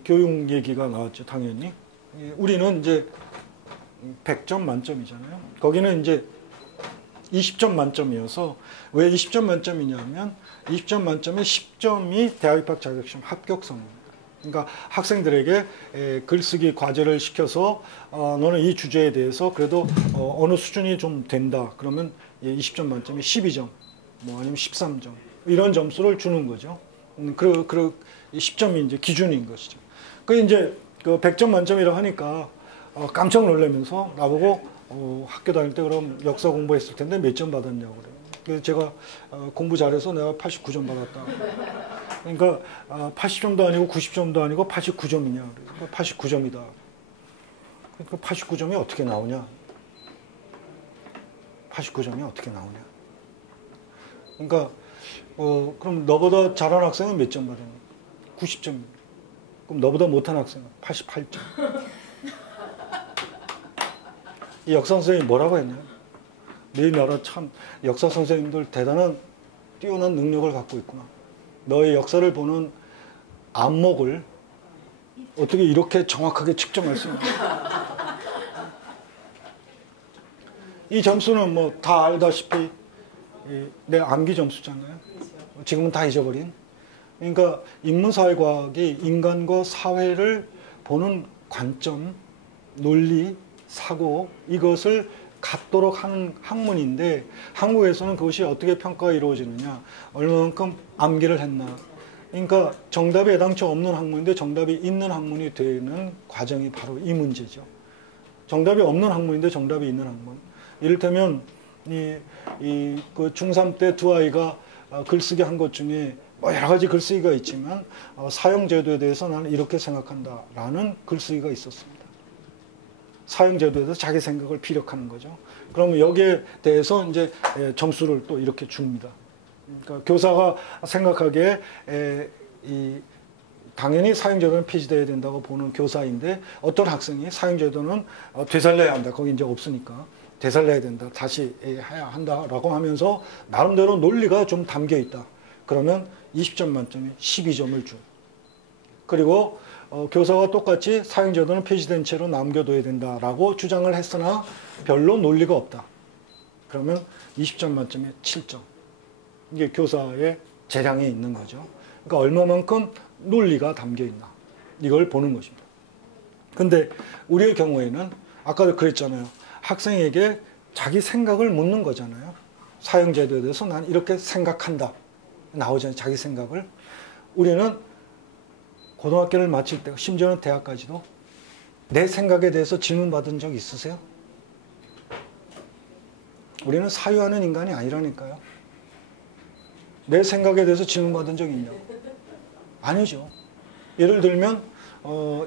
교육 얘기가 나왔죠. 당연히 우리는 이제 100점 만점이잖아요. 거기는 이제 20점 만점이어서 왜 20점 만점이냐면 20점 만점에 10점이 대학입학 자격시험 합격선입니다. 그러니까 학생들에게 글쓰기 과제를 시켜서 너는 이 주제에 대해서 그래도 어느 수준이 좀 된다. 그러면 20점 만점에 12점, 뭐 아니면 13점 이런 점수를 주는 거죠. 그 10점이 이제 기준인 것이죠. 그 이제 그 100점 만점이라고 하니까 깜짝 놀라면서 나보고 학교 다닐 때 그럼 역사 공부했을 텐데 몇 점 받았냐고 그래요. 그래서 제가 공부 잘해서 내가 89점 받았다. 그러니까 80점도 아니고 90점도 아니고 89점이냐. 그래서 89점이다. 그러니까 89점이 어떻게 나오냐. 89점이 어떻게 나오냐. 그러니까 그럼 너보다 잘한 학생은 몇 점 받았냐. 90점. 그럼 너보다 못한 학생은 88점. 이 역사 선생님이 뭐라고 했냐. 네 나라 참 역사 선생님들 대단한 뛰어난 능력을 갖고 있구나. 너의 역사를 보는 안목을 어떻게 이렇게 정확하게 측정할 수 있냐. 이 점수는 뭐 다 알다시피 내 암기 점수잖아요. 지금은 다 잊어버린. 그러니까 인문사회과학이 인간과 사회를 보는 관점, 논리, 사고 이것을 갖도록 하는 학문인데 한국에서는 그것이 어떻게 평가가 이루어지느냐. 얼마만큼 암기를 했나. 그러니까 정답이 애당초 없는 학문인데 정답이 있는 학문이 되는 과정이 바로 이 문제죠. 정답이 없는 학문인데 정답이 있는 학문. 이를테면 그 중3 때 두 아이가 글쓰기 한 것 중에 뭐 여러 가지 글쓰기가 있지만 사형제도에 대해서 나는 이렇게 생각한다라는 글쓰기가 있었습니다. 사형제도에 대해서 자기 생각을 피력하는 거죠. 그러면 여기에 대해서 이제 점수를 또 이렇게 줍니다. 그러니까 교사가 생각하기에 당연히 사형제도는 폐지돼야 된다고 보는 교사인데 어떤 학생이 사형제도는 되살려야 한다. 거기 이제 없으니까 되살려야 된다. 다시 해야 한다라고 하면서 나름대로 논리가 좀 담겨 있다. 그러면 20점 만점에 12점을 줘. 그리고 교사와 똑같이 사형제도는 폐지된 채로 남겨둬야 된다라고 주장을 했으나 별로 논리가 없다. 그러면 20점 만점에 7점. 이게 교사의 재량에 있는 거죠. 그러니까 얼마만큼 논리가 담겨 있나. 이걸 보는 것입니다. 근데 우리의 경우에는 아까도 그랬잖아요. 학생에게 자기 생각을 묻는 거잖아요. 사형제도에 대해서 난 이렇게 생각한다. 나오잖아요. 자기 생각을. 우리는 고등학교를 마칠 때, 심지어는 대학까지도 내 생각에 대해서 질문받은 적 있으세요? 우리는 사유하는 인간이 아니라니까요. 내 생각에 대해서 질문받은 적 있냐고. 아니죠. 예를 들면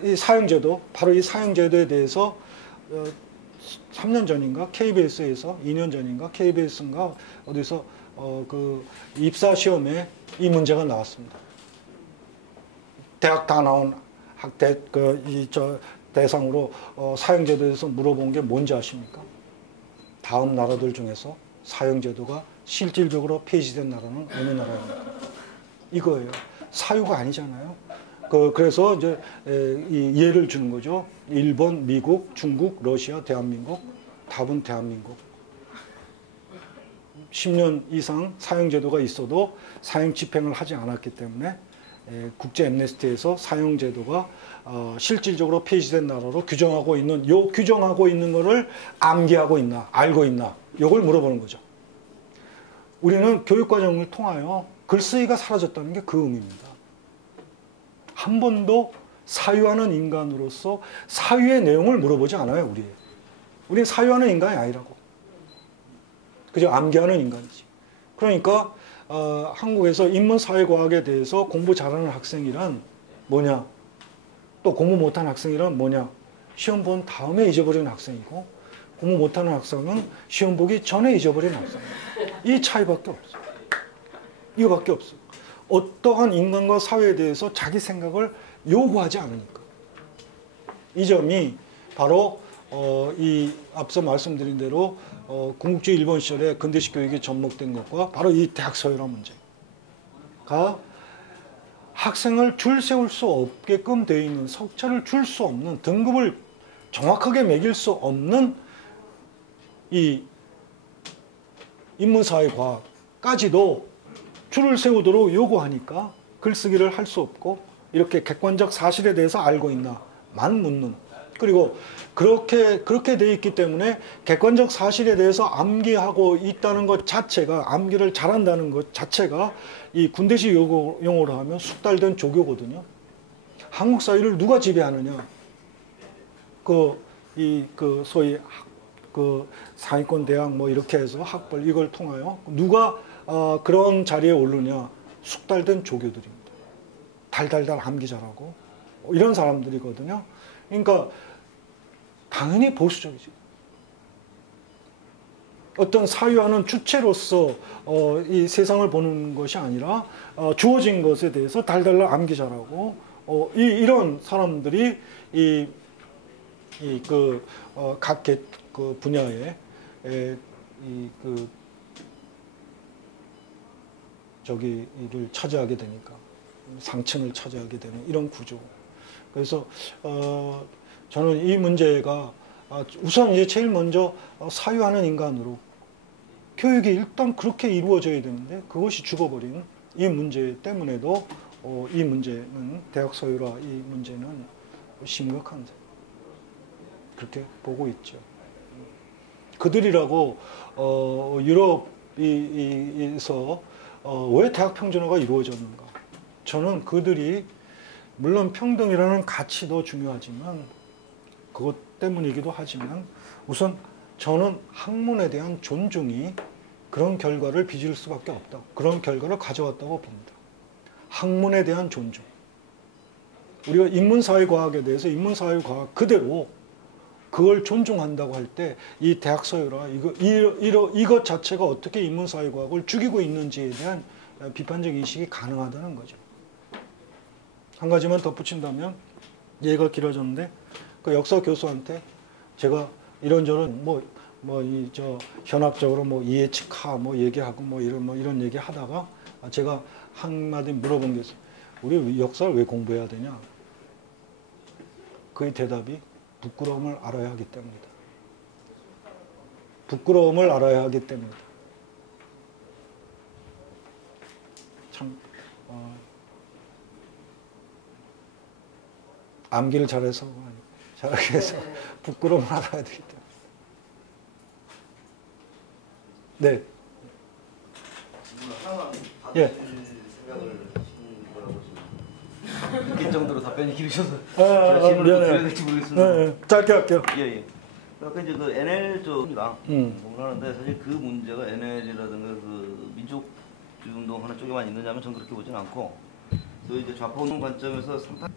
이 사형제도, 바로 이 사형제도에 대해서 3년 전인가 KBS에서 2년 전인가 KBS인가 어디서 그 입사 시험에 이 문제가 나왔습니다. 대학 다 나온 대상으로 사형제도에 대해서 물어본 게 뭔지 아십니까? 다음 나라들 중에서 사형제도가 실질적으로 폐지된 나라는 어느 나라입니까? 이거예요. 사유가 아니잖아요. 그래서 이제 이 예를 주는 거죠. 일본, 미국, 중국, 러시아, 대한민국. 답은 대한민국. 10년 이상 사형제도가 있어도 사형 집행을 하지 않았기 때문에 국제 엠네스티에서 사형제도가 실질적으로 폐지된 나라로 규정하고 있는 규정하고 있는 거를 암기하고 있나 알고 있나 이걸 물어보는 거죠. 우리는 교육과정을 통하여 글쓰기가 사라졌다는 게 그 의미입니다. 한 번도 사유하는 인간으로서 사유의 내용을 물어보지 않아요. 우리는 사유하는 인간이 아니라고. 그저 암기하는 인간이지. 그러니까 한국에서 인문사회과학에 대해서 공부 잘하는 학생이란 뭐냐? 또 공부 못하는 학생이란 뭐냐? 시험 본 다음에 잊어버리는 학생이고 공부 못하는 학생은 시험 보기 전에 잊어버리는 학생이에요. 이 차이밖에 없어. 이거밖에 없어. 어떠한 인간과 사회에 대해서 자기 생각을 요구하지 않으니까. 이 점이 바로 이 앞서 말씀드린 대로 군국주의 일본 시절에 근대식 교육이 접목된 것과 바로 이 대학 서열화 문제가 학생을 줄 세울 수 없게끔 되어 있는 석차를 줄 수 없는 등급을 정확하게 매길 수 없는 이 인문사회과까지도 줄을 세우도록 요구하니까 글쓰기를 할 수 없고 이렇게 객관적 사실에 대해서 알고 있나만 묻는 그리고 그렇게 돼 있기 때문에 객관적 사실에 대해서 암기하고 있다는 것 자체가 암기를 잘한다는 것 자체가 이 군대식 용어로 하면 숙달된 조교거든요. 한국 사회를 누가 지배하느냐? 소위 상위권 대학 뭐 이렇게 해서 학벌 이걸 통하여 누가 그런 자리에 오르냐? 숙달된 조교들입니다. 달달달 암기 잘하고 이런 사람들이거든요. 그러니까 당연히 보수적이지. 어떤 사유하는 주체로서 이 세상을 보는 것이 아니라 주어진 것에 대해서 달달달 암기 잘하고 이런 사람들이 각 분야에 이를 차지하게 되니까 상층을 차지하게 되는 이런 구조. 그래서 저는 이 문제가 우선 이제 제일 먼저 사유하는 인간으로 교육이 일단 그렇게 이루어져야 되는데 그것이 죽어버린 이 문제 때문에도 이 문제는 대학 서열화 이 문제는 심각한데 그렇게 보고 있죠. 그들이라고 유럽에서 왜 대학 평준화가 이루어졌는가? 저는 그들이 물론 평등이라는 가치도 중요하지만 그것 때문이기도 하지만 우선 저는 학문에 대한 존중이 그런 결과를 빚을 수밖에 없다. 그런 결과를 가져왔다고 봅니다. 학문에 대한 존중. 우리가 인문사회과학에 대해서 인문사회과학 그대로 그걸 존중한다고 할 때 이 대학 서열화 이것 자체가 어떻게 인문사회과학을 죽이고 있는지에 대한 비판적 인식이 가능하다는 거죠. 한 가지만 덧붙인다면 얘가 길어졌는데 그 역사 교수한테 제가 이런저런 현학적으로 이해측하 얘기하고 이런 얘기 하다가 제가 한마디 물어본 게 있어요. 우리 역사를 왜 공부해야 되냐? 그의 대답이 부끄러움을 알아야 하기 때문이다. 부끄러움을 알아야 하기 때문이다. 참 암기를 잘해서 잘하게 해서 부끄러움을 알아야 되기 때문에. 네. 예. 생각을 하시는 거라고 느낄 정도로 답변이 길으셔서 미안해요. 드려야 될지 모르겠습니다. 네, 짧게 할게요. 예. 아까 이제 그 NL 쪽이랑 공부하는데 사실 그 문제가 NL이라든가 그 민족주의 운동 하나 쪽에만 있느냐면 저는 그렇게 보진 않고 또 이제 좌파 운동 관점에서 상당히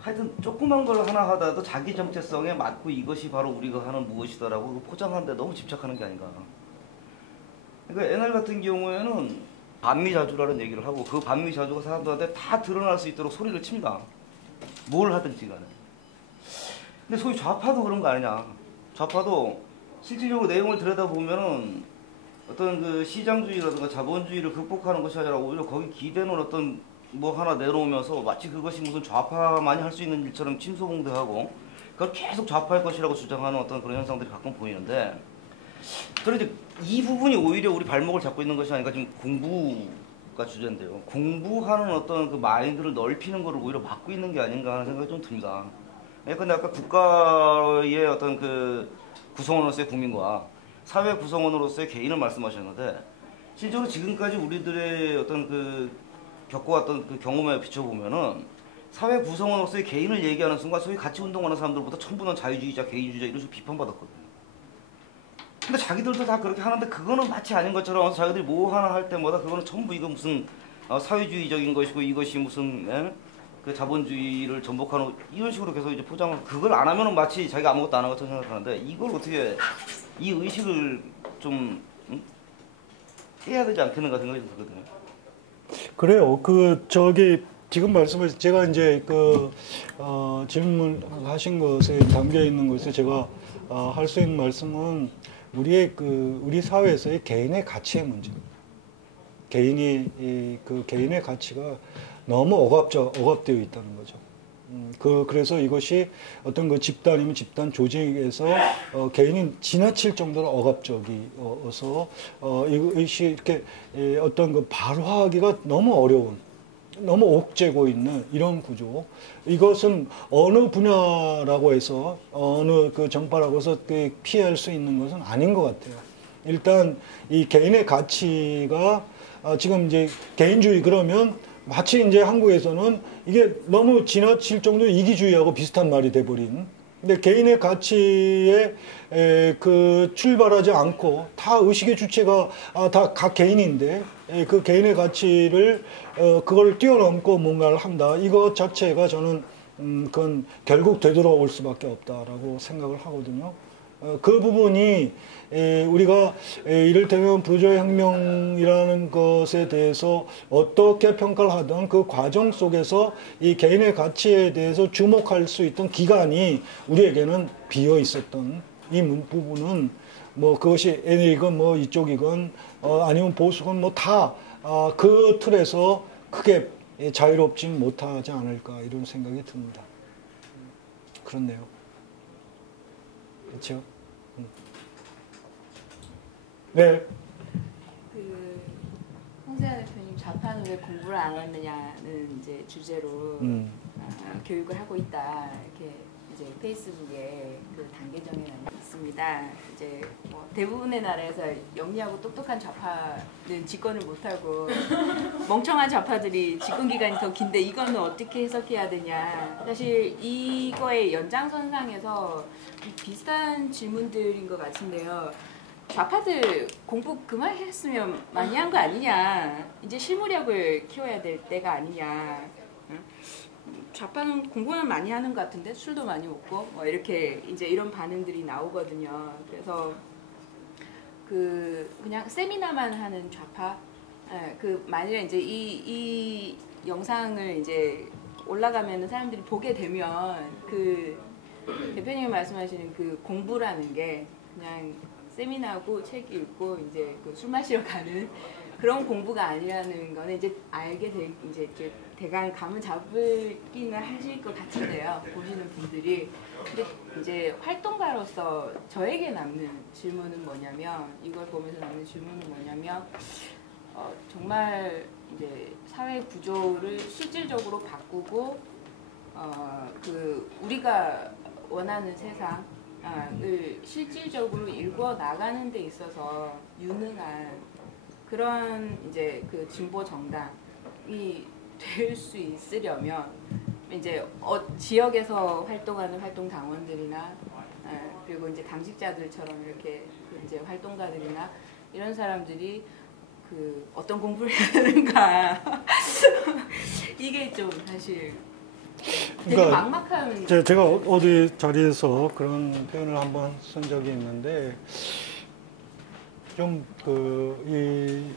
하여튼 조그만 걸 하나 하다도 자기 정체성에 맞고 이것이 바로 우리가 하는 무엇이다라고 포장하는데 너무 집착하는 게 아닌가. 그러니까 NL 같은 경우에는 반미자주라는 얘기를 하고 그 반미자주가 사람들한테 다 드러날 수 있도록 소리를 칩니다. 뭘 하든지 간에. 근데 소위 좌파도 그런 거 아니냐. 좌파도 실질적으로 내용을 들여다보면은 어떤 그 시장주의라든가 자본주의를 극복하는 것이 아니라 오히려 거기 기대는 어떤 뭐 하나 내놓으면서 마치 그것이 무슨 좌파만이 할 수 있는 일처럼 침소봉대하고 그걸 계속 좌파일 것이라고 주장하는 어떤 그런 현상들이 가끔 보이는데 저는 이제 이 부분이 오히려 우리 발목을 잡고 있는 것이 아닌가. 지금 공부가 주제인데요. 공부하는 어떤 그 마인드를 넓히는 것을 오히려 막고 있는 게 아닌가 하는 생각이 좀 듭니다. 근데 아까 국가의 어떤 그 구성원으로서의 국민과 사회 구성원으로서의 개인을 말씀하셨는데 실제로 지금까지 우리들의 어떤 그 겪어왔던 그 경험에 비춰보면은 사회 구성원으로서의 개인을 얘기하는 순간 소위 같이 운동하는 사람들보다 전부는 자유주의자, 개인주의자 이런 식으로 비판받았거든요. 근데 자기들도 다 그렇게 하는데 그거는 마치 아닌 것처럼 자기들이 뭐 하나 할 때마다 그거는 전부 이거 무슨 사회주의적인 것이고 이것이 무슨 그 자본주의를 전복하는 이런 식으로 계속 이제 포장을 그걸 안 하면은 마치 자기가 아무것도 안 한 것처럼 생각하는데 이걸 어떻게 이 의식을 좀 깨야 되지 않겠는가 생각이 좀 들거든요. 그래요. 지금 말씀하신 제가 이제 질문하신 것에 담겨 있는 것에 제가 할 수 있는 말씀은 우리 사회에서의 개인의 가치의 문제. 개인의 가치가 너무 억압되어 있다는 거죠. 그래서 이것이 어떤 그 집단이면 집단 조직에서 개인이 지나칠 정도로 억압적이어서 이것이 이렇게 어떤 그 발화하기가 너무 어려운, 너무 옥죄고 있는 이런 구조. 이것은 어느 분야라고 해서 어느 그 정파라고 해서 피할 수 있는 것은 아닌 것 같아요. 일단 이 개인의 가치가 지금 이제 개인주의 그러면 마치 이제 한국에서는 이게 너무 지나칠 정도로 이기주의하고 비슷한 말이 돼버린. 근데 개인의 가치에 출발하지 않고 다 의식의 주체가 다 각 개인인데 그 개인의 가치를 그걸 뛰어넘고 뭔가를 한다. 이것 자체가 저는 그건 결국 되돌아올 수밖에 없다라고 생각을 하거든요. 그 부분이 우리가 이를테면 부조혁명이라는 것에 대해서 어떻게 평가를 하든 그 과정 속에서 이 개인의 가치에 대해서 주목할 수 있던 기간이 우리에게는 비어 있었던 이 부분은 뭐 그것이 NL이건 뭐 이쪽이건 아니면 보수건 뭐 다 그 틀에서 크게 자유롭지 못하지 않을까 이런 생각이 듭니다. 그렇네요. 그렇죠? 네. 홍세아 대표님 좌파는 왜 공부를 안 했느냐는 이제 주제로 교육을 하고 있다 이렇게 이제 페이스북에 그 단계정에 있습니다. 이제 뭐 대부분의 나라에서 영리하고 똑똑한 좌파는 집권을 못하고 멍청한 좌파들이 집권 기간이 더 긴데 이거는 어떻게 해석해야 되냐. 사실 이거의 연장선상에서 비슷한 질문들인 것 같은데요. 좌파들 공부 그만했으면 많이 한 거 아니냐. 이제 실무력을 키워야 될 때가 아니냐. 좌파는 공부는 많이 하는 것 같은데 술도 많이 먹고 뭐 이렇게 이제 이런 반응들이 나오거든요. 그래서 그냥 세미나만 하는 좌파. 만약에 이제 이 영상을 이제 올라가면은 사람들이 보게 되면 그 대표님이 말씀하시는 그 공부라는 게 그냥 세미나하고 책 읽고 이제 술 마시러 가는 그런 공부가 아니라는 거는 이제 알게 이제 대강 감을 잡기는 하실 것 같은데요. 보시는 분들이. 근데 이제 활동가로서 저에게 남는 질문은 뭐냐면 이걸 보면서 남는 질문은 뭐냐면 정말 이제 사회 구조를 실질적으로 바꾸고 우리가 원하는 세상을 실질적으로 일궈 나가는 데 있어서 유능한 그런 이제 그 진보 정당이 될 수 있으려면 이제 지역에서 활동하는 활동 당원들이나 그리고 이제 당직자들처럼 이렇게 이제 활동가들이나 이런 사람들이 어떤 공부를 해야 되는가 이게 좀 사실 되게 그러니까 막막한. 제가 어디 자리에서 그런 표현을 한번 쓴 적이 있는데 좀 이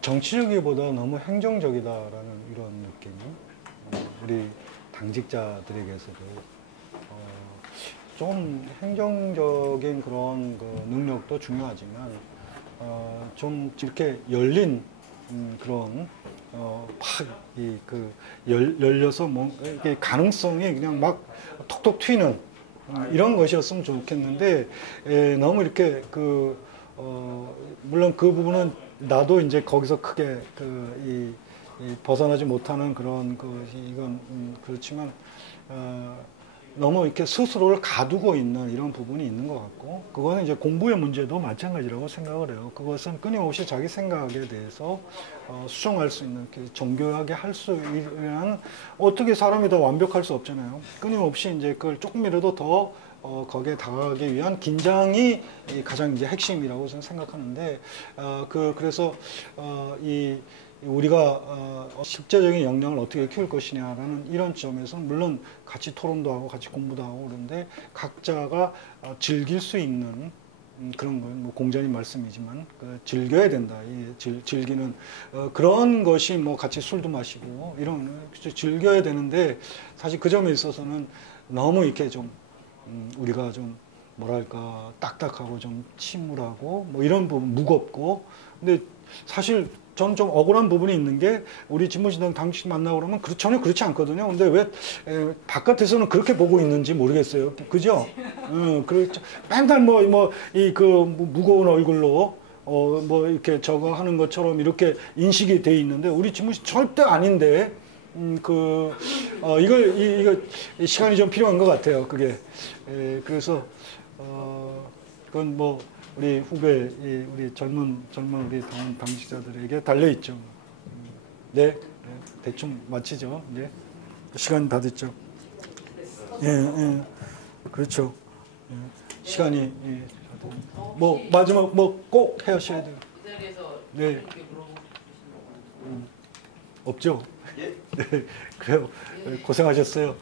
정치적이보다 너무 행정적이다라는 이런 느낌이 우리 당직자들에게서도 좀 행정적인 그런 능력도 중요하지만 좀 이렇게 열린 그런 열려서 뭐 이게 가능성이 그냥 막 톡톡 튀는 이런 것이었으면 좋겠는데 너무 이렇게 물론 그 부분은 나도 이제 거기서 크게 벗어나지 못하는 그런 이건 그렇지만 너무 이렇게 스스로를 가두고 있는 이런 부분이 있는 것 같고, 그거는 이제 공부의 문제도 마찬가지라고 생각을 해요. 그것은 끊임없이 자기 생각에 대해서 수정할 수 있는, 정교하게 할 수 있는, 어떻게 사람이 다 완벽할 수 없잖아요. 끊임없이 이제 그걸 조금이라도 더 거기에 다가가기 위한 긴장이 가장 이제 핵심이라고 저는 생각하는데, 그래서 우리가 실제적인 역량을 어떻게 키울 것이냐라는 이런 점에서 물론 같이 토론도 하고 같이 공부도 하고 그런데 각자가 즐길 수 있는 그런 거, 뭐 공자님 말씀이지만 즐겨야 된다. 즐기는 그런 것이 뭐 같이 술도 마시고 이런 즐겨야 되는데, 사실 그 점에 있어서는 너무 이렇게 좀 우리가 좀 뭐랄까 딱딱하고 좀 침울하고 뭐 이런 부분 무겁고, 근데 사실 저는 좀 억울한 부분이 있는 게, 우리 진보신당 당식 만나고 그러면 전혀 그렇지 않거든요. 근데 왜 바깥에서는 그렇게 보고 있는지 모르겠어요. 그죠? 그렇죠. 맨날 무거운 얼굴로 뭐 이렇게 저거 하는 것처럼 이렇게 인식이 돼 있는데, 우리 진보신 절대 아닌데, 이거 시간이 좀 필요한 것 같아요. 그게. 그래서 그건 뭐 우리 후배, 우리 젊은 우리 당직자들에게 달려 있죠. 네, 대충 마치죠. 네, 시간 다 됐죠. 예, 그렇죠. 시간이 뭐 마지막 뭐 꼭 하셔야 돼요. 이 자리에서 네, 없죠. 네, 그래요. 고생하셨어요.